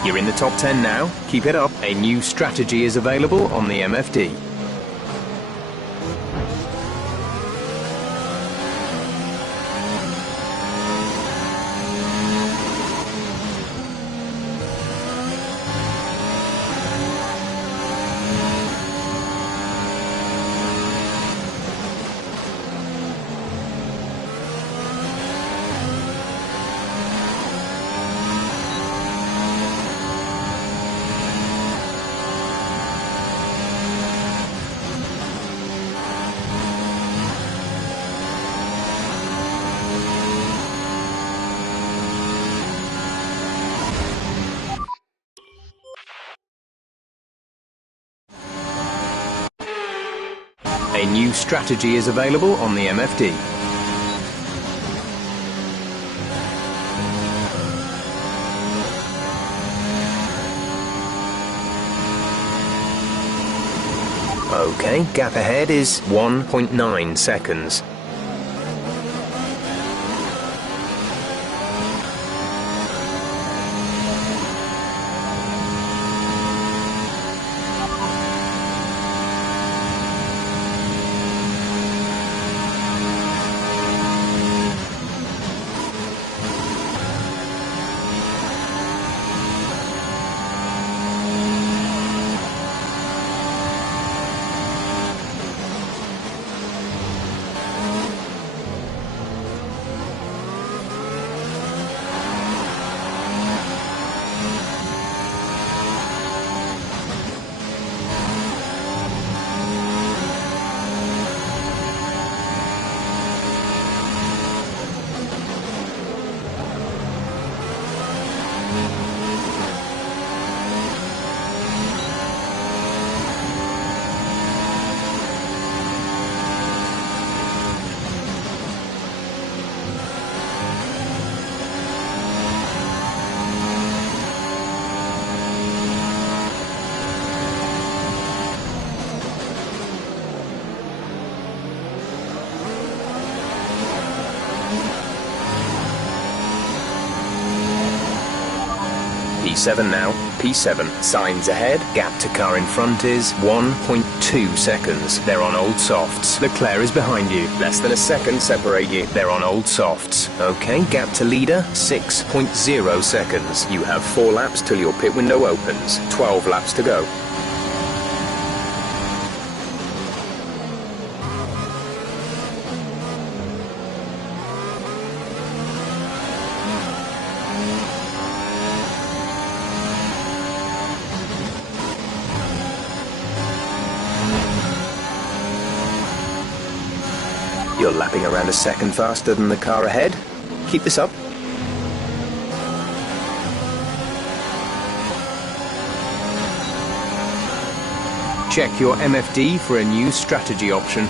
You're in the top 10 now. Keep it up. A new strategy is available on the MFD. A new strategy is available on the MFD. Okay, gap ahead is 1.9 seconds. P7 now, P7, signs ahead, gap to car in front is 1.2 seconds. They're on old softs. Leclerc is behind you. Less than a second separate you. They're on old softs. Okay, gap to leader, 6.0 seconds. You have 4 laps till your pit window opens. 12 laps to go. You're lapping around a second faster than the car ahead. Keep this up. Check your MFD for a new strategy option.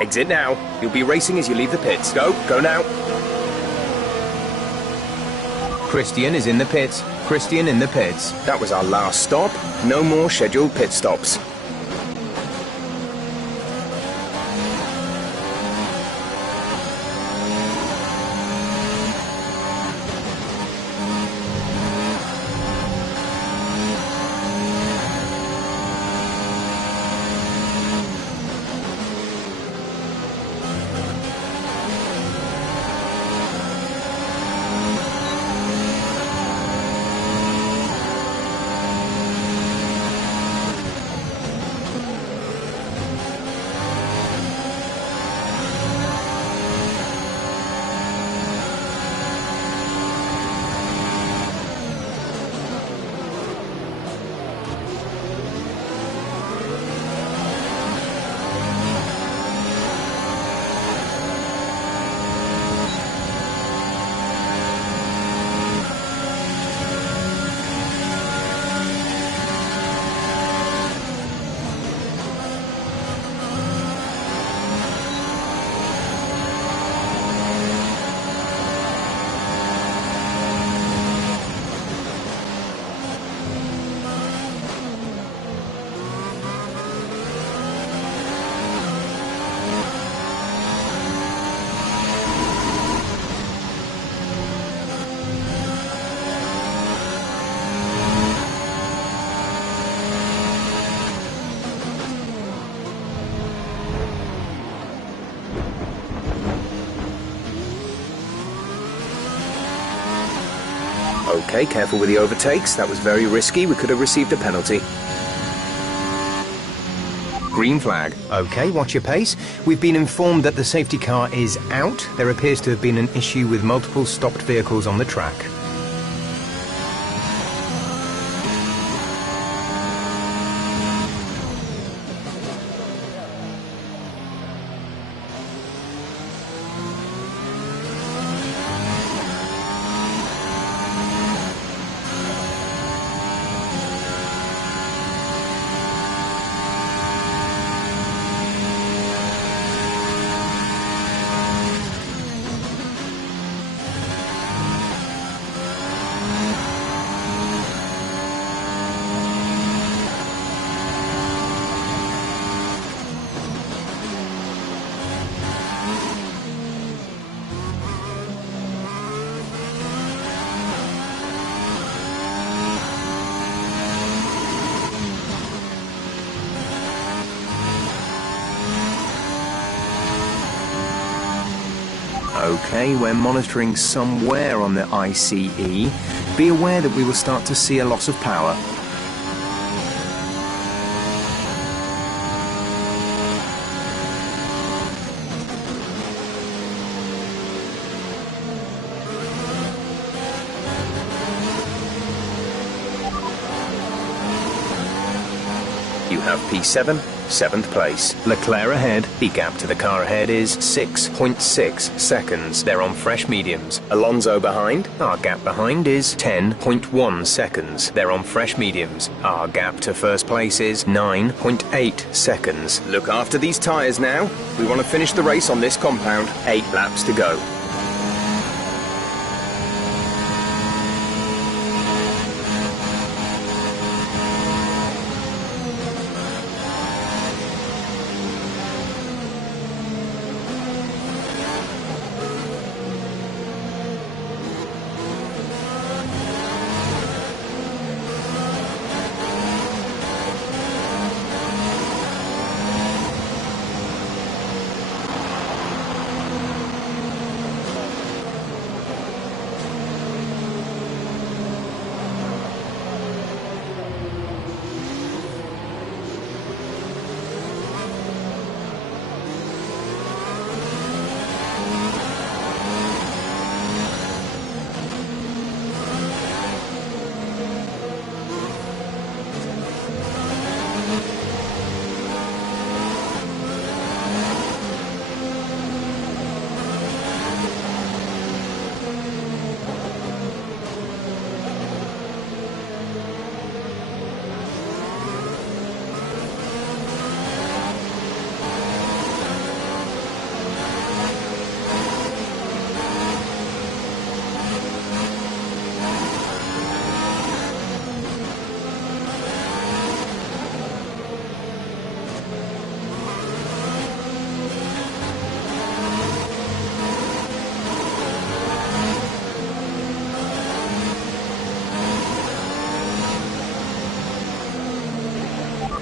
Exit now. You'll be racing as you leave the pits. Go now. Christian is in the pits. Christian in the pits. That was our last stop. No more scheduled pit stops. Okay, careful with the overtakes. That was very risky. We could have received a penalty. Green flag. Okay, watch your pace. We've been informed that the safety car is out. There appears to have been an issue with multiple stopped vehicles on the track. Okay, we're monitoring somewhere on the ICE. Be aware that we will start to see a loss of power. You have P7, 7th place. Leclerc ahead. The gap to the car ahead is 6.6 seconds. They're on fresh mediums. Alonso behind. Our gap behind is 10.1 seconds. They're on fresh mediums. Our gap to first place is 9.8 seconds. Look after these tyres now. We want to finish the race on this compound. 8 laps to go.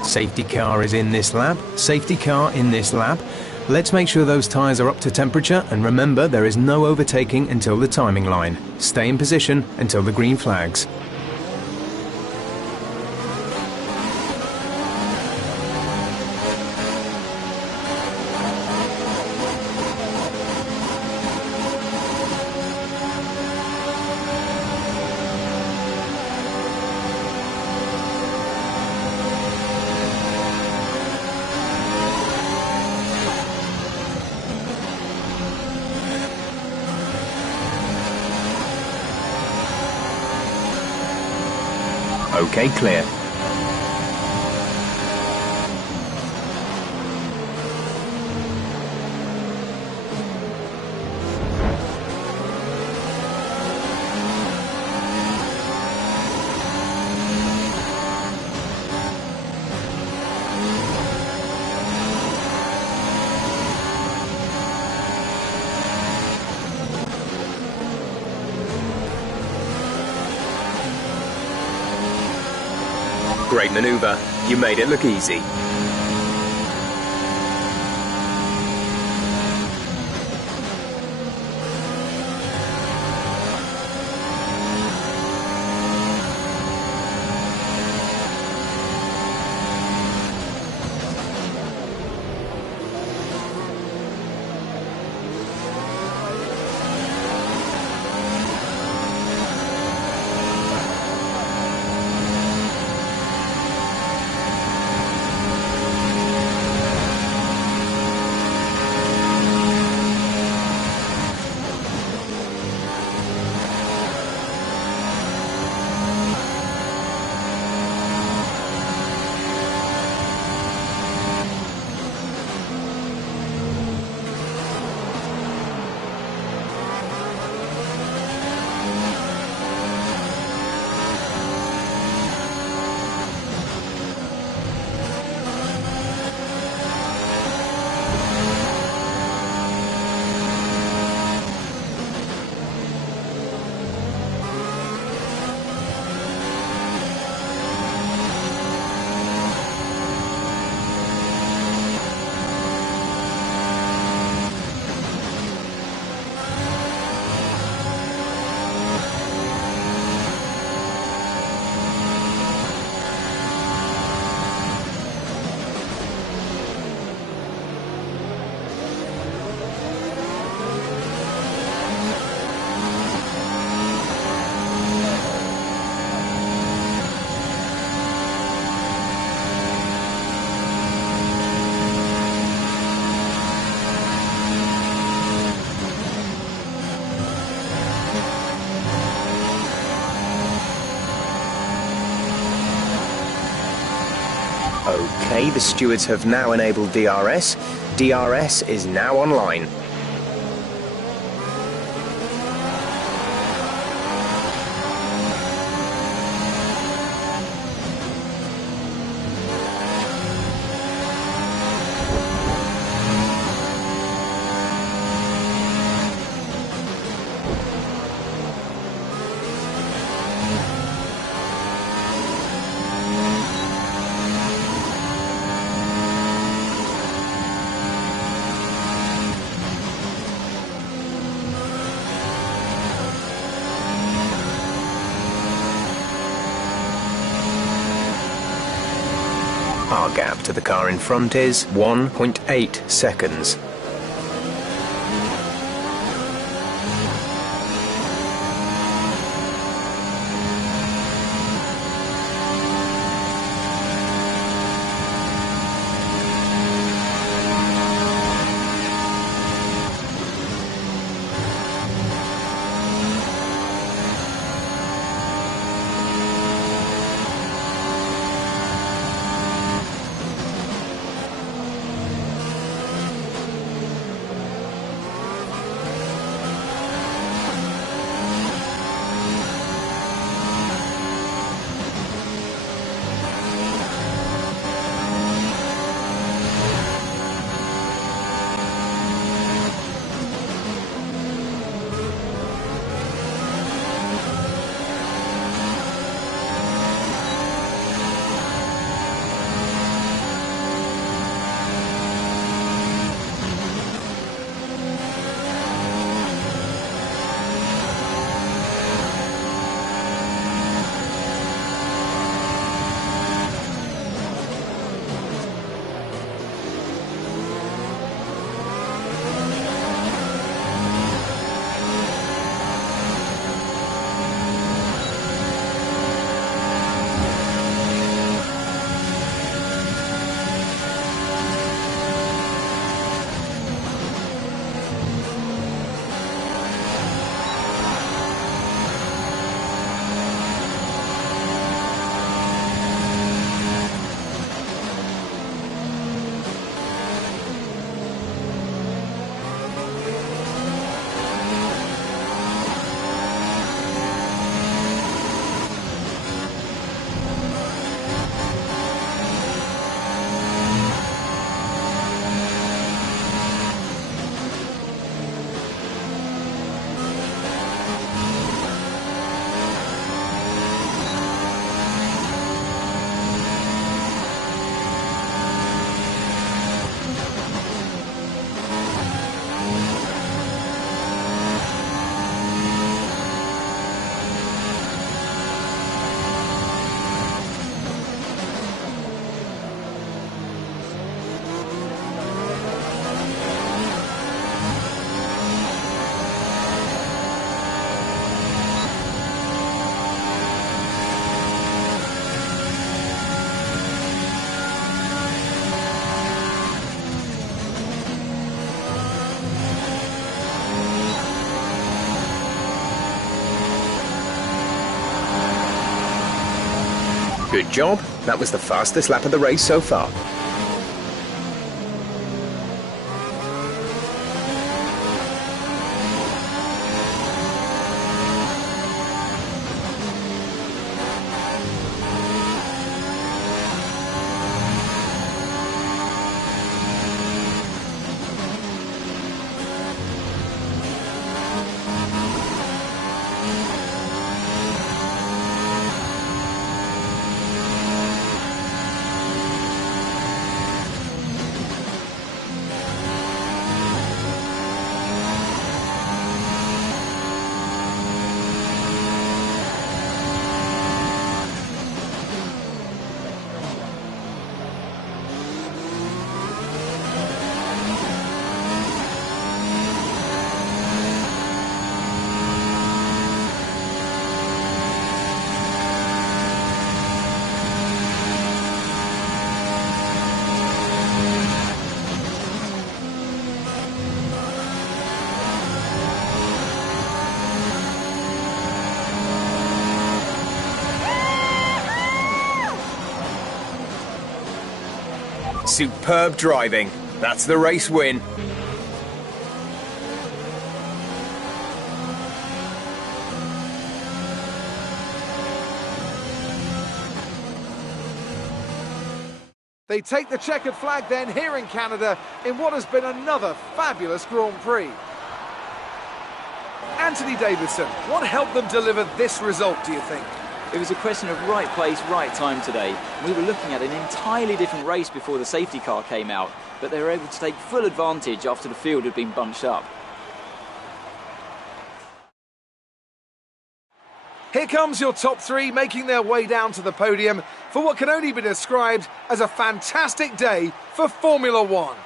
Safety car is in this lap. Safety car in this lap. Let's make sure those tyres are up to temperature, and remember there is no overtaking until the timing line. Stay in position until the green flags. Okay, clear. Great maneuver. You made it look easy. OK, the stewards have now enabled DRS. DRS is now online. Our gap to the car in front is 1.8 seconds. Good job. That was the fastest lap of the race so far. Superb driving. That's the race win. They take the checkered flag then here in Canada in what has been another fabulous Grand Prix. Anthony Davidson, what helped them deliver this result, do you think? It was a question of right place, right time today. We were looking at an entirely different race before the safety car came out, but they were able to take full advantage after the field had been bunched up. Here comes your top three making their way down to the podium for what can only be described as a fantastic day for Formula One.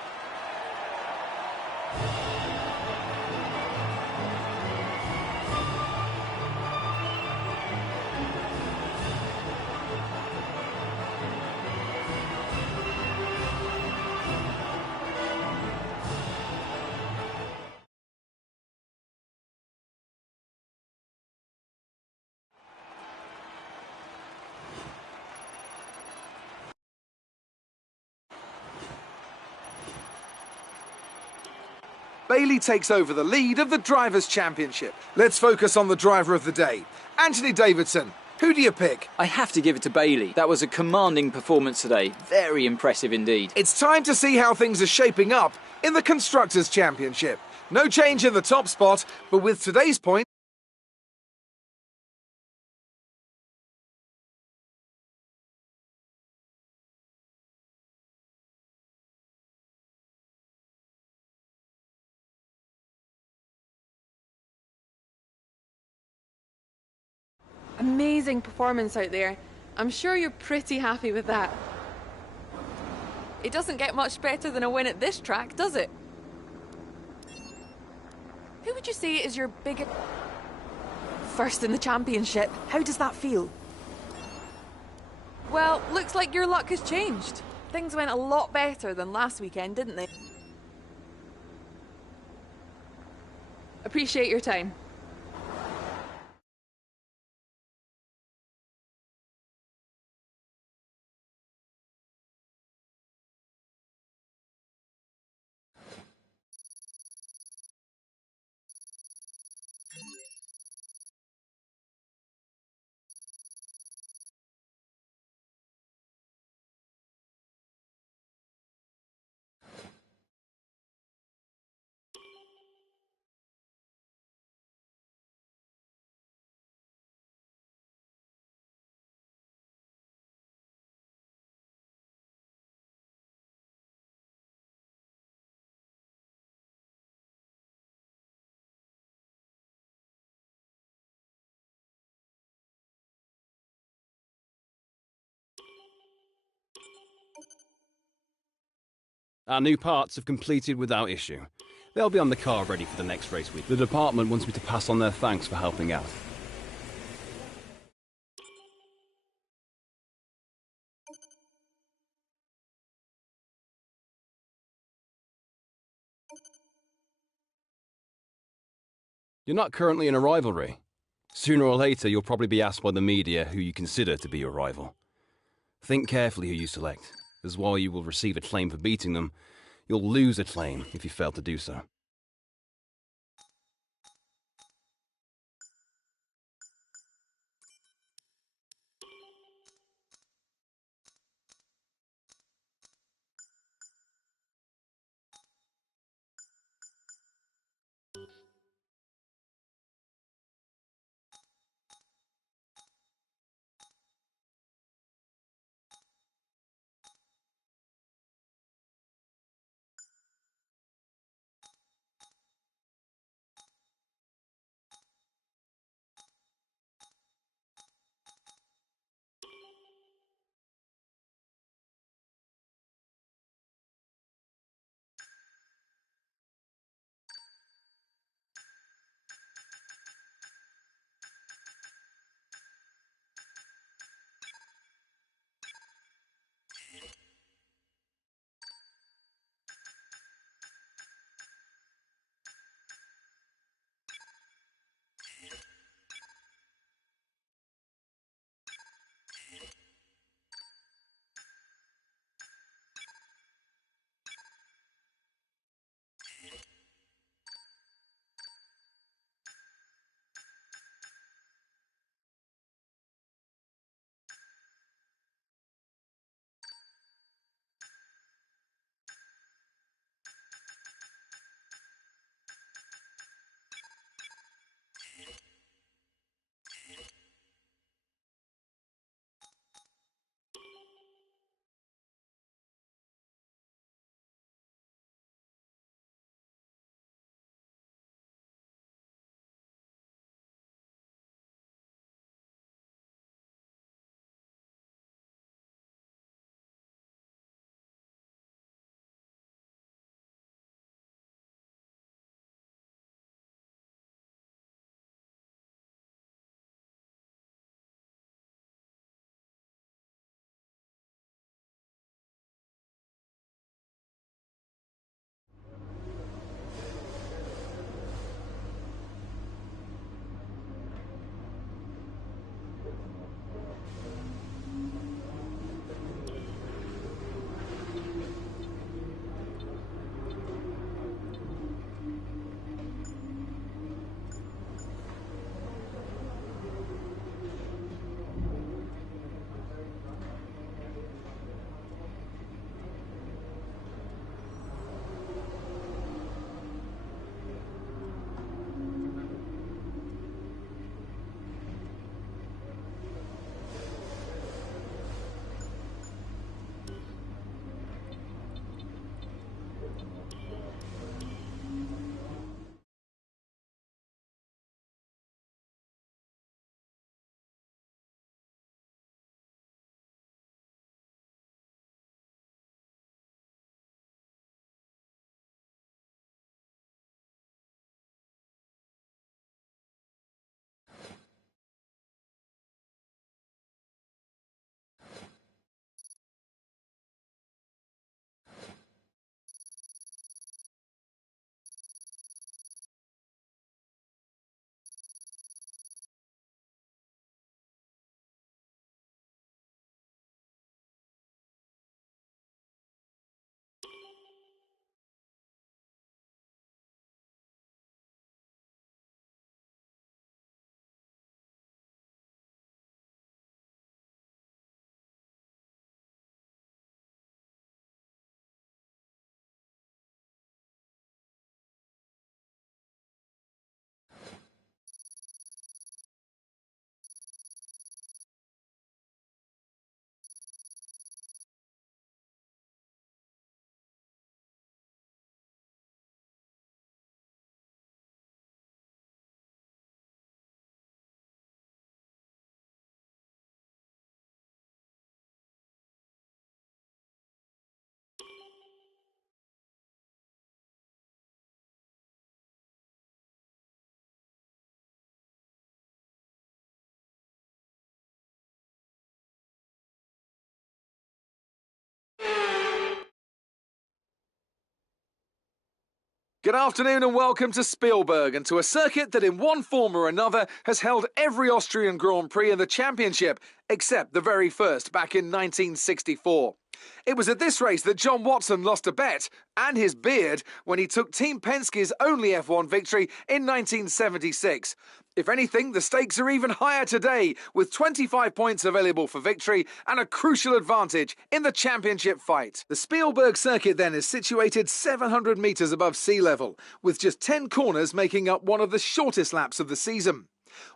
Bailey takes over the lead of the Drivers' Championship. Let's focus on the driver of the day, Anthony Davidson. Who do you pick? I have to give it to Bailey. That was a commanding performance today. Very impressive indeed. It's time to see how things are shaping up in the Constructors' Championship. No change in the top spot, but with today's point, Amazing performance out there. I'm sure you're pretty happy with that. It doesn't get much better than a win at this track, does it? Who would you say is your biggest... First in the championship. How does that feel? Well, looks like your luck has changed. Things went a lot better than last weekend, didn't they? Appreciate your time. Our new parts have completed without issue. They'll be on the car ready for the next race week. The department wants me to pass on their thanks for helping out. You're not currently in a rivalry. Sooner or later, you'll probably be asked by the media who you consider to be your rival. Think carefully who you select, as while you will receive a claim for beating them, you'll lose a claim if you fail to do so. Good afternoon and welcome to Spielberg and to a circuit that in one form or another has held every Austrian Grand Prix in the championship, except the very first back in 1964. It was at this race that John Watson lost a bet and his beard when he took Team Penske's only F1 victory in 1976. If anything, the stakes are even higher today, with 25 points available for victory and a crucial advantage in the championship fight. The Spielberg circuit then is situated 700 metres above sea level, with just 10 corners making up one of the shortest laps of the season.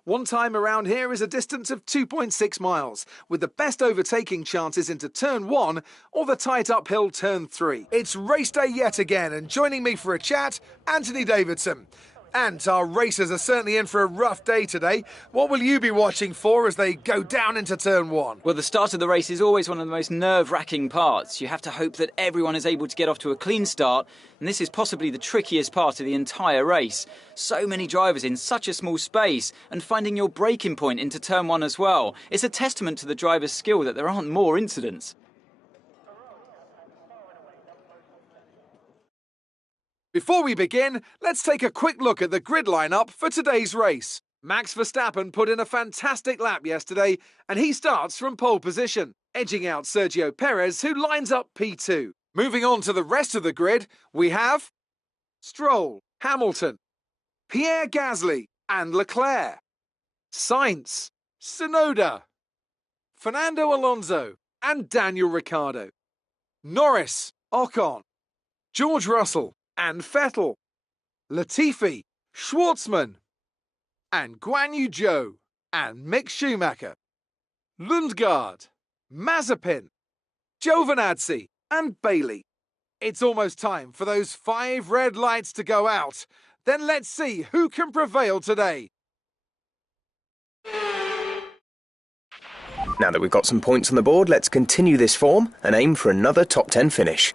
One time around here is a distance of 2.6 miles, with the best overtaking chances into turn 1 or the tight uphill turn 3. It's race day yet again, and joining me for a chat, Anthony Davidson. And our racers are certainly in for a rough day today. What will you be watching for as they go down into turn 1? Well, the start of the race is always one of the most nerve-wracking parts. You have to hope that everyone is able to get off to a clean start, and this is possibly the trickiest part of the entire race. So many drivers in such a small space, and finding your braking point into turn 1 as well. It's a testament to the driver's skill that there aren't more incidents. Before we begin, let's take a quick look at the grid lineup for today's race. Max Verstappen put in a fantastic lap yesterday, and he starts from pole position, edging out Sergio Perez, who lines up P2. Moving on to the rest of the grid, we have Stroll, Hamilton, Pierre Gasly and Leclerc, Sainz, Tsunoda, Fernando Alonso and Daniel Ricciardo, Norris, Ocon, George Russell and Vettel, Latifi, Schwartzman, and Guan Yu Zhou and Mick Schumacher, Lundgaard, Mazepin, Giovinazzi and Bailey. It's almost time for those 5 red lights to go out. Then let's see who can prevail today. Now that we've got some points on the board, let's continue this form and aim for another top 10 finish.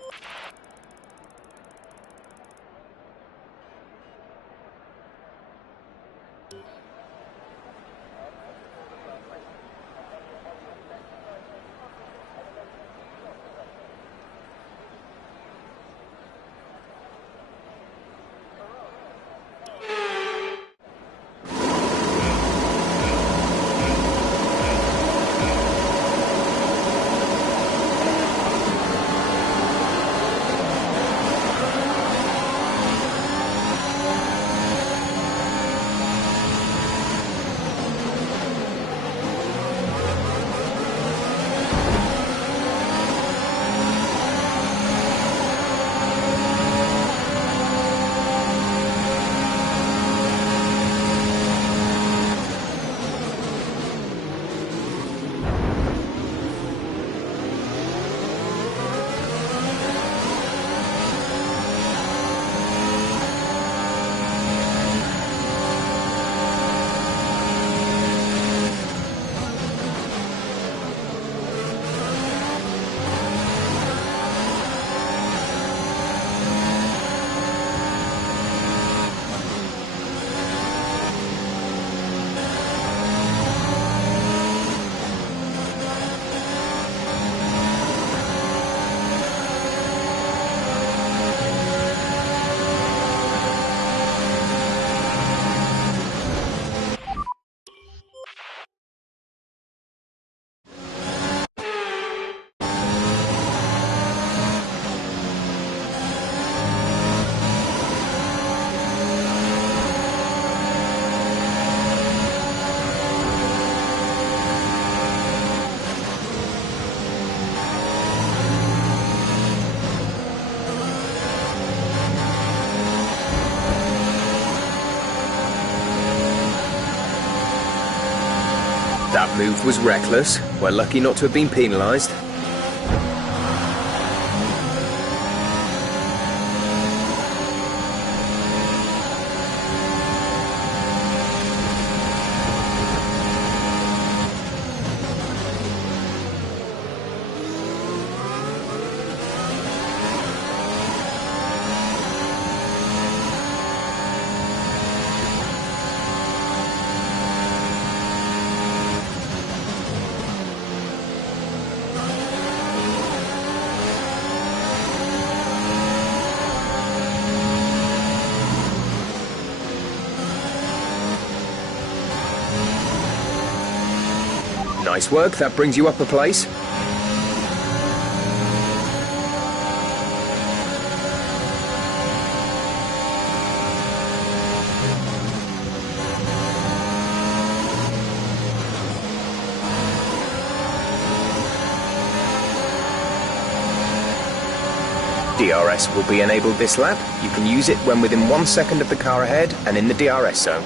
That move was reckless. We're lucky not to have been penalised. Nice work, that brings you up a place. DRS will be enabled this lap. You can use it when within 1 second of the car ahead and in the DRS zone.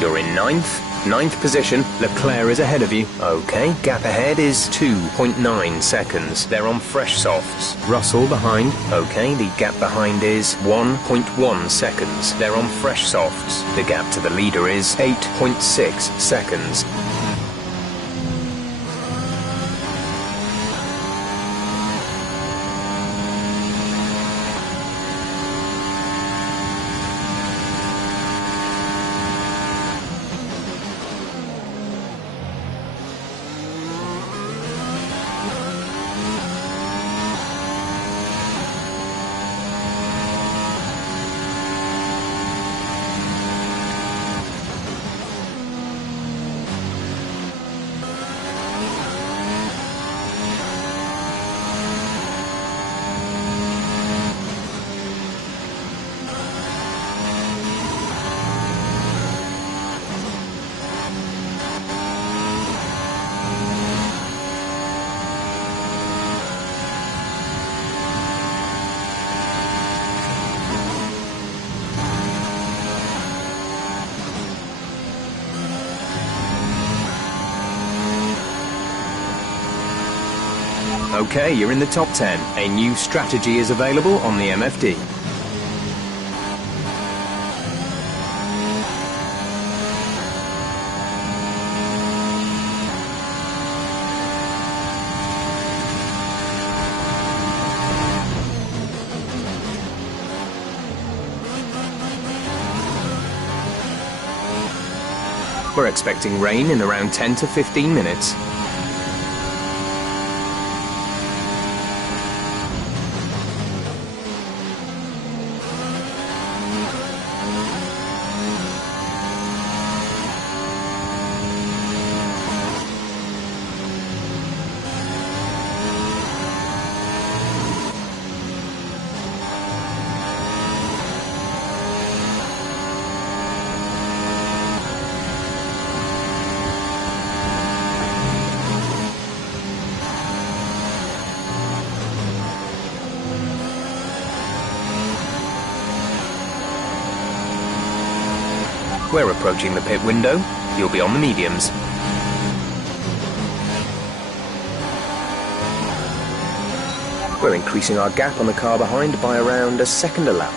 You're in ninth position. Leclerc is ahead of you. Okay, gap ahead is 2.9 seconds. They're on fresh softs. Russell behind. Okay, the gap behind is 1.1 seconds. They're on fresh softs. The gap to the leader is 8.6 seconds. Okay, you're in the top 10. A new strategy is available on the MFD. We're expecting rain in around 10 to 15 minutes. We're approaching the pit window. You'll be on the mediums. We're increasing our gap on the car behind by around a second a lap.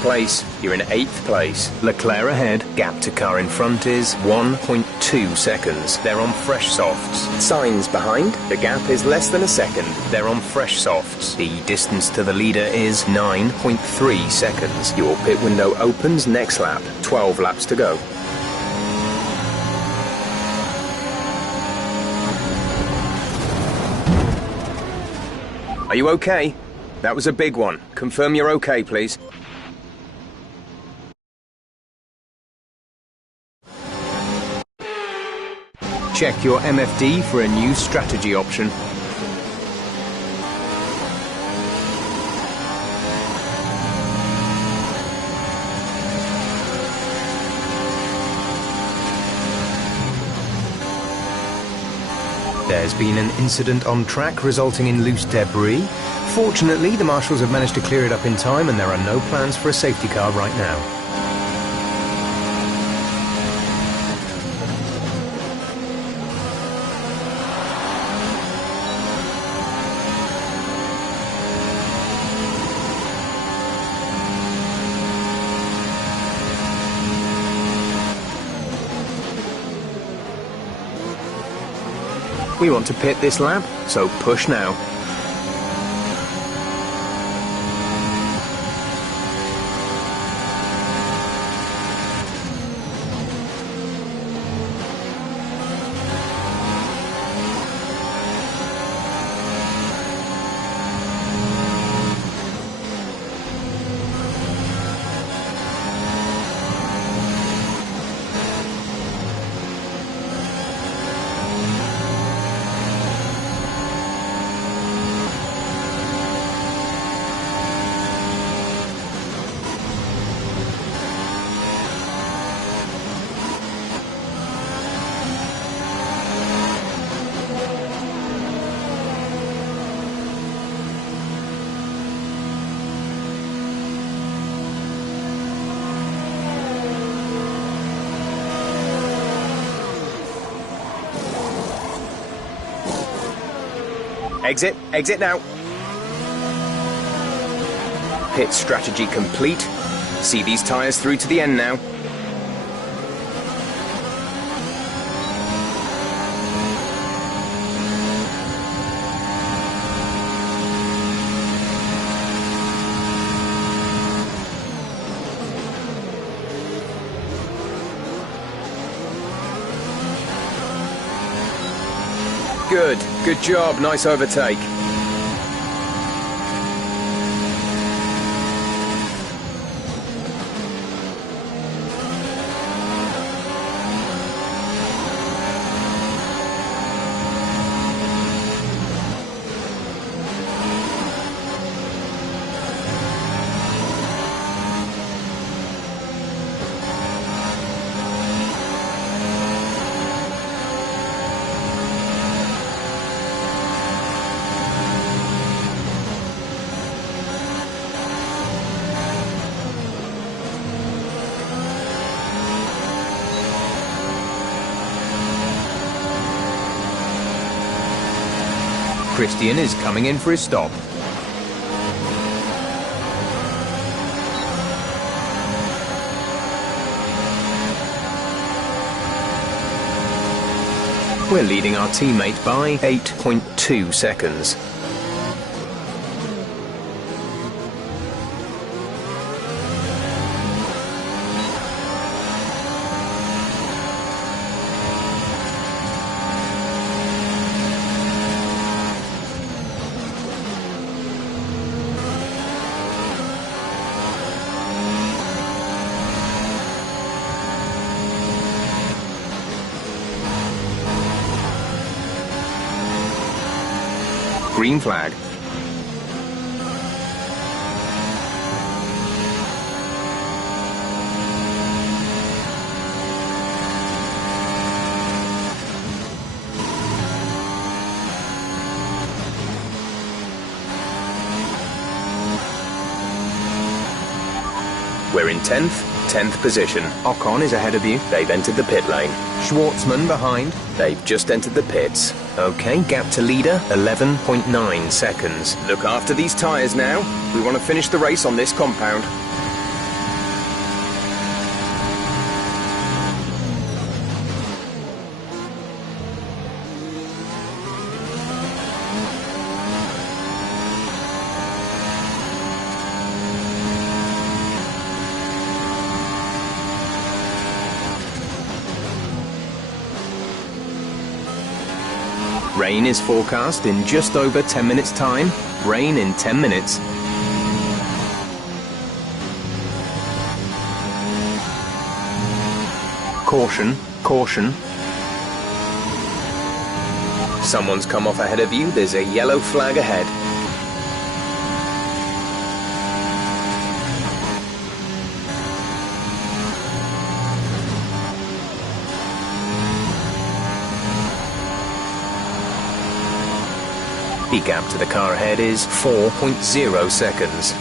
place. You're in 8th place. Leclerc ahead. Gap to car in front is 1.2 seconds. They're on fresh softs. Sainz behind. The gap is less than a second. They're on fresh softs. The distance to the leader is 9.3 seconds. Your pit window opens next lap. 12 laps to go. Are you okay? That was a big one. Confirm you're okay, please. Check your MFD for a new strategy option. There's been an incident on track resulting in loose debris. Fortunately, the marshals have managed to clear it up in time and there are no plans for a safety car right now. We want to pit this lap, so push now. Exit now. Pit strategy complete. See these tyres through to the end now. Good job, nice overtake. Christian is coming in for his stop. We're leading our teammate by 8.2 seconds. Green flag. We're in 10th position. Ocon is ahead of you. They've entered the pit lane. Schwartzman behind. They've just entered the pits. Okay, gap to leader, 11.9 seconds. Look after these tyres now. We want to finish the race on this compound. Rain is forecast in just over 10 minutes' time. Rain in 10 minutes. Caution, caution. Someone's come off ahead of you. There's a yellow flag ahead. The gap to the car ahead is 4.0 seconds.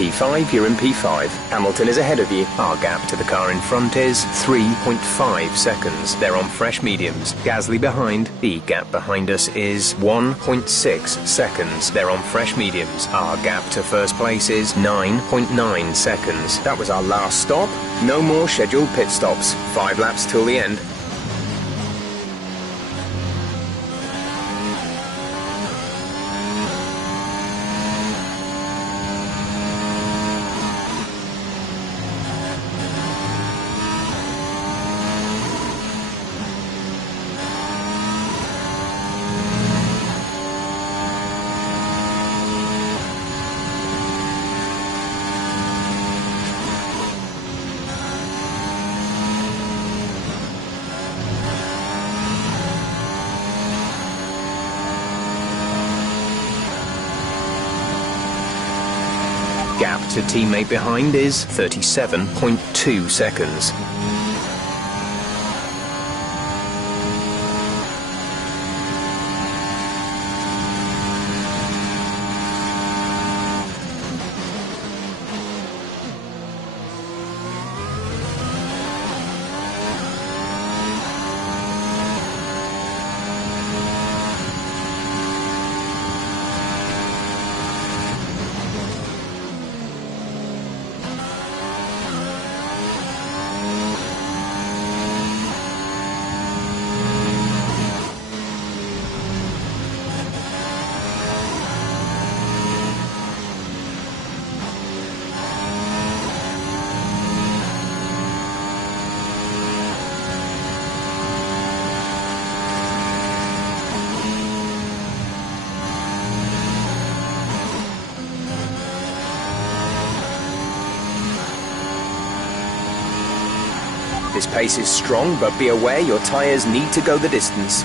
P5, you're in P5. Hamilton is ahead of you. Our gap to the car in front is 3.5 seconds. They're on fresh mediums. Gasly behind. The gap behind us is 1.6 seconds. They're on fresh mediums. Our gap to first place is 9.9 seconds. That was our last stop. No more scheduled pit stops. 5 laps till the end. Gap to teammate behind is 37.2 seconds. This pace is strong, but be aware your tyres need to go the distance.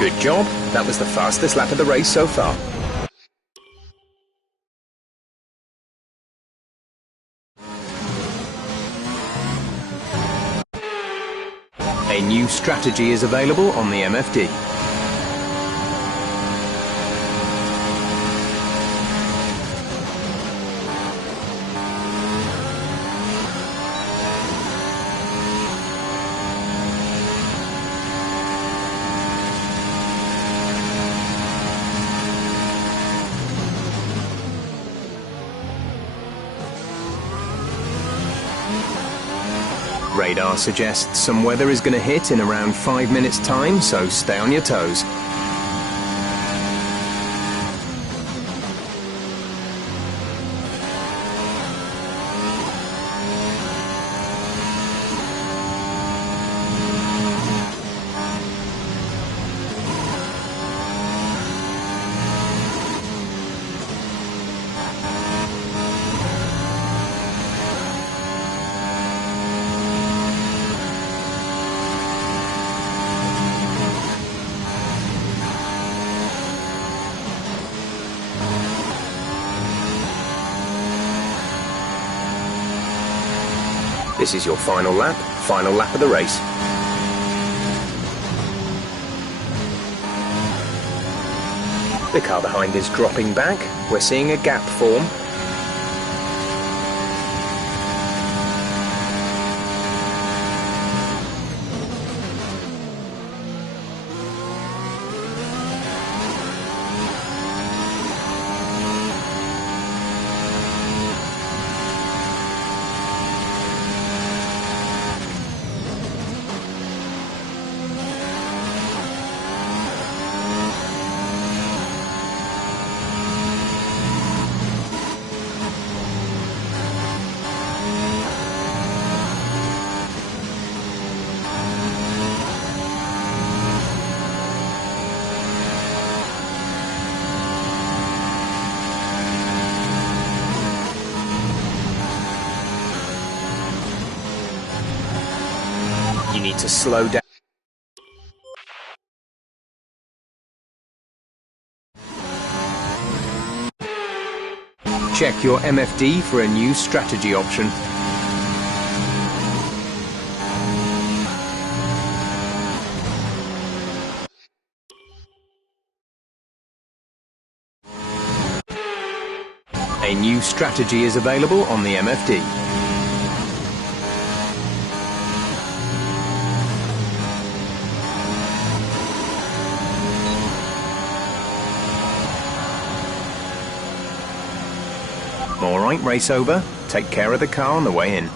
Good job. That was the fastest lap of the race so far. A new strategy is available on the MFD. Radar suggests some weather is going to hit in around 5 minutes' time, so stay on your toes. This is your final lap of the race. The car behind is dropping back. We're seeing a gap form. You need to slow down. Check your MFD for a new strategy option. A new strategy is available on the MFD. All right, race over. Take care of the car on the way in.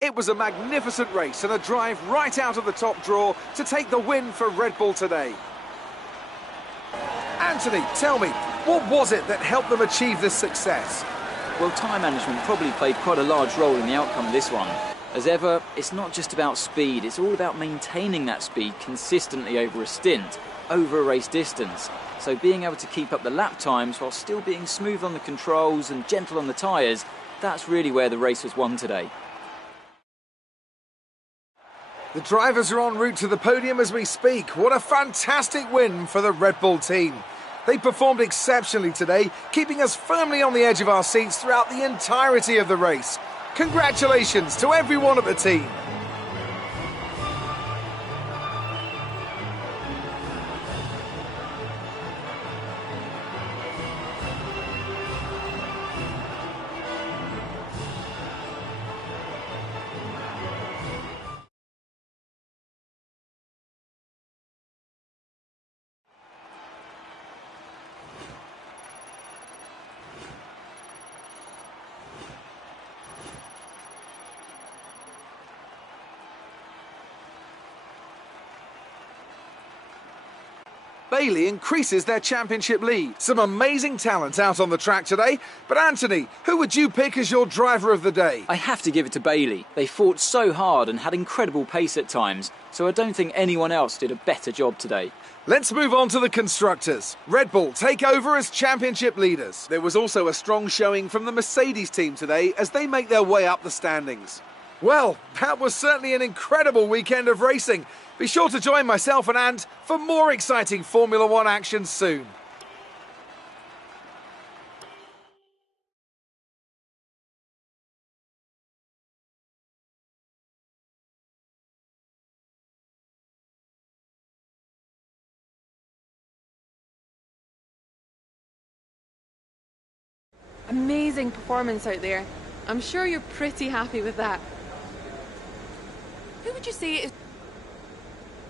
It was a magnificent race and a drive right out of the top draw to take the win for Red Bull today. Anthony, tell me, what was it that helped them achieve this success? Well, time management probably played quite a large role in the outcome of this one. As ever, it's not just about speed, it's all about maintaining that speed consistently over a stint, over a race distance. So being able to keep up the lap times while still being smooth on the controls and gentle on the tyres, that's really where the race was won today. The drivers are en route to the podium as we speak. What a fantastic win for the Red Bull team. They performed exceptionally today, keeping us firmly on the edge of our seats throughout the entirety of the race. Congratulations to everyone at the team. Bailey increases their championship lead. Some amazing talent out on the track today. But Anthony, who would you pick as your driver of the day? I have to give it to Bailey. They fought so hard and had incredible pace at times, so I don't think anyone else did a better job today. Let's move on to the constructors. Red Bull take over as championship leaders. There was also a strong showing from the Mercedes team today as they make their way up the standings. Well, that was certainly an incredible weekend of racing. Be sure to join myself and Ant for more exciting Formula One action soon. Amazing performance out there. I'm sure you're pretty happy with that. Who would you say is...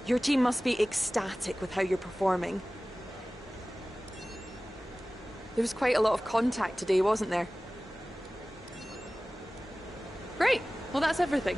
Your team must be ecstatic with how you're performing. There was quite a lot of contact today, wasn't there? Great. Well, that's everything.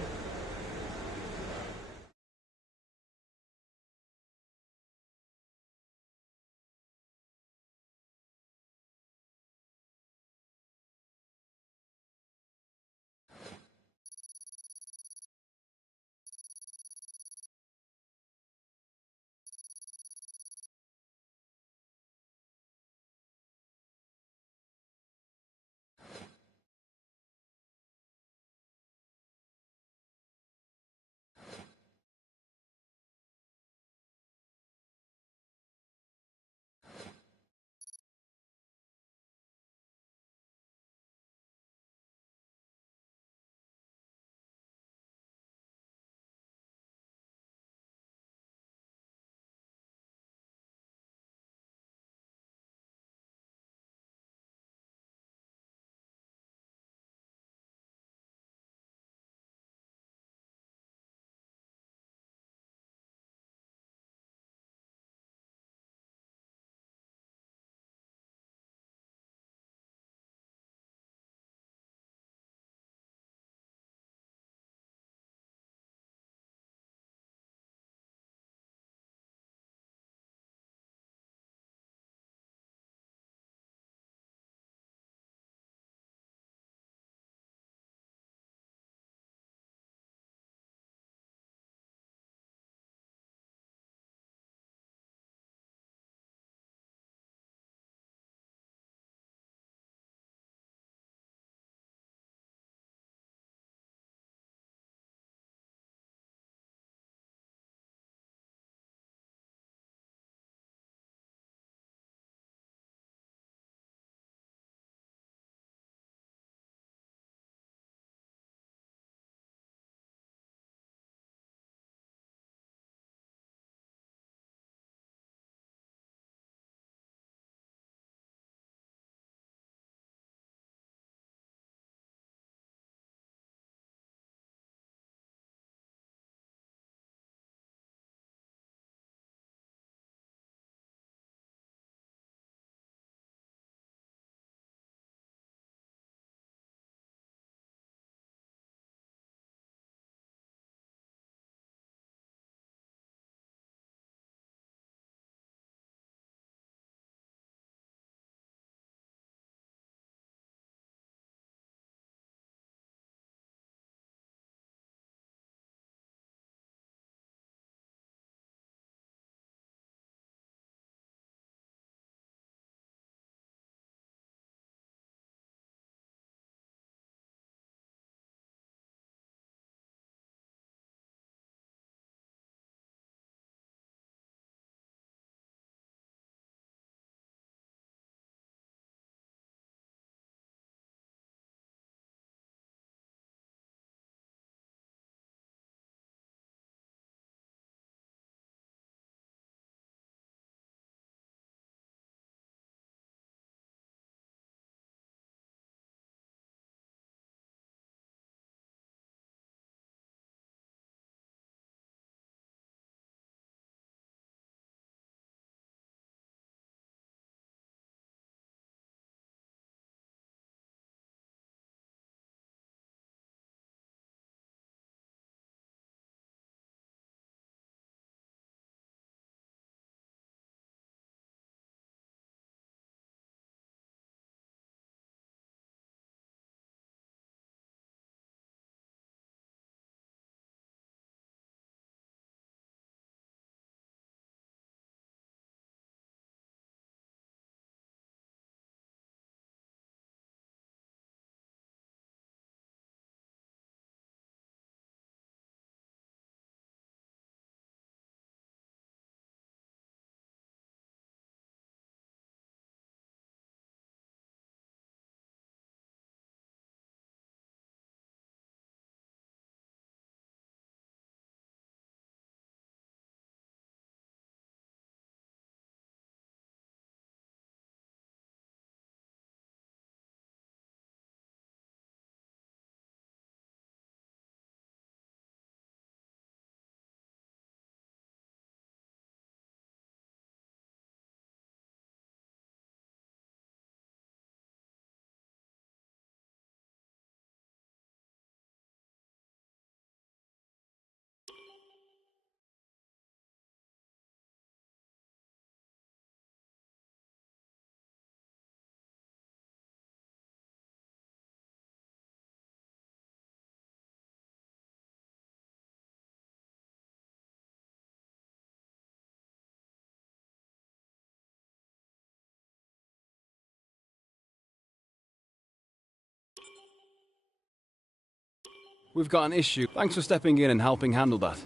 We've got an issue. Thanks for stepping in and helping handle that.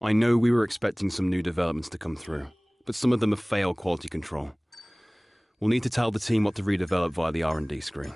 I know we were expecting some new developments to come through, but some of them have failed quality control. We'll need to tell the team what to redevelop via the R&D screen.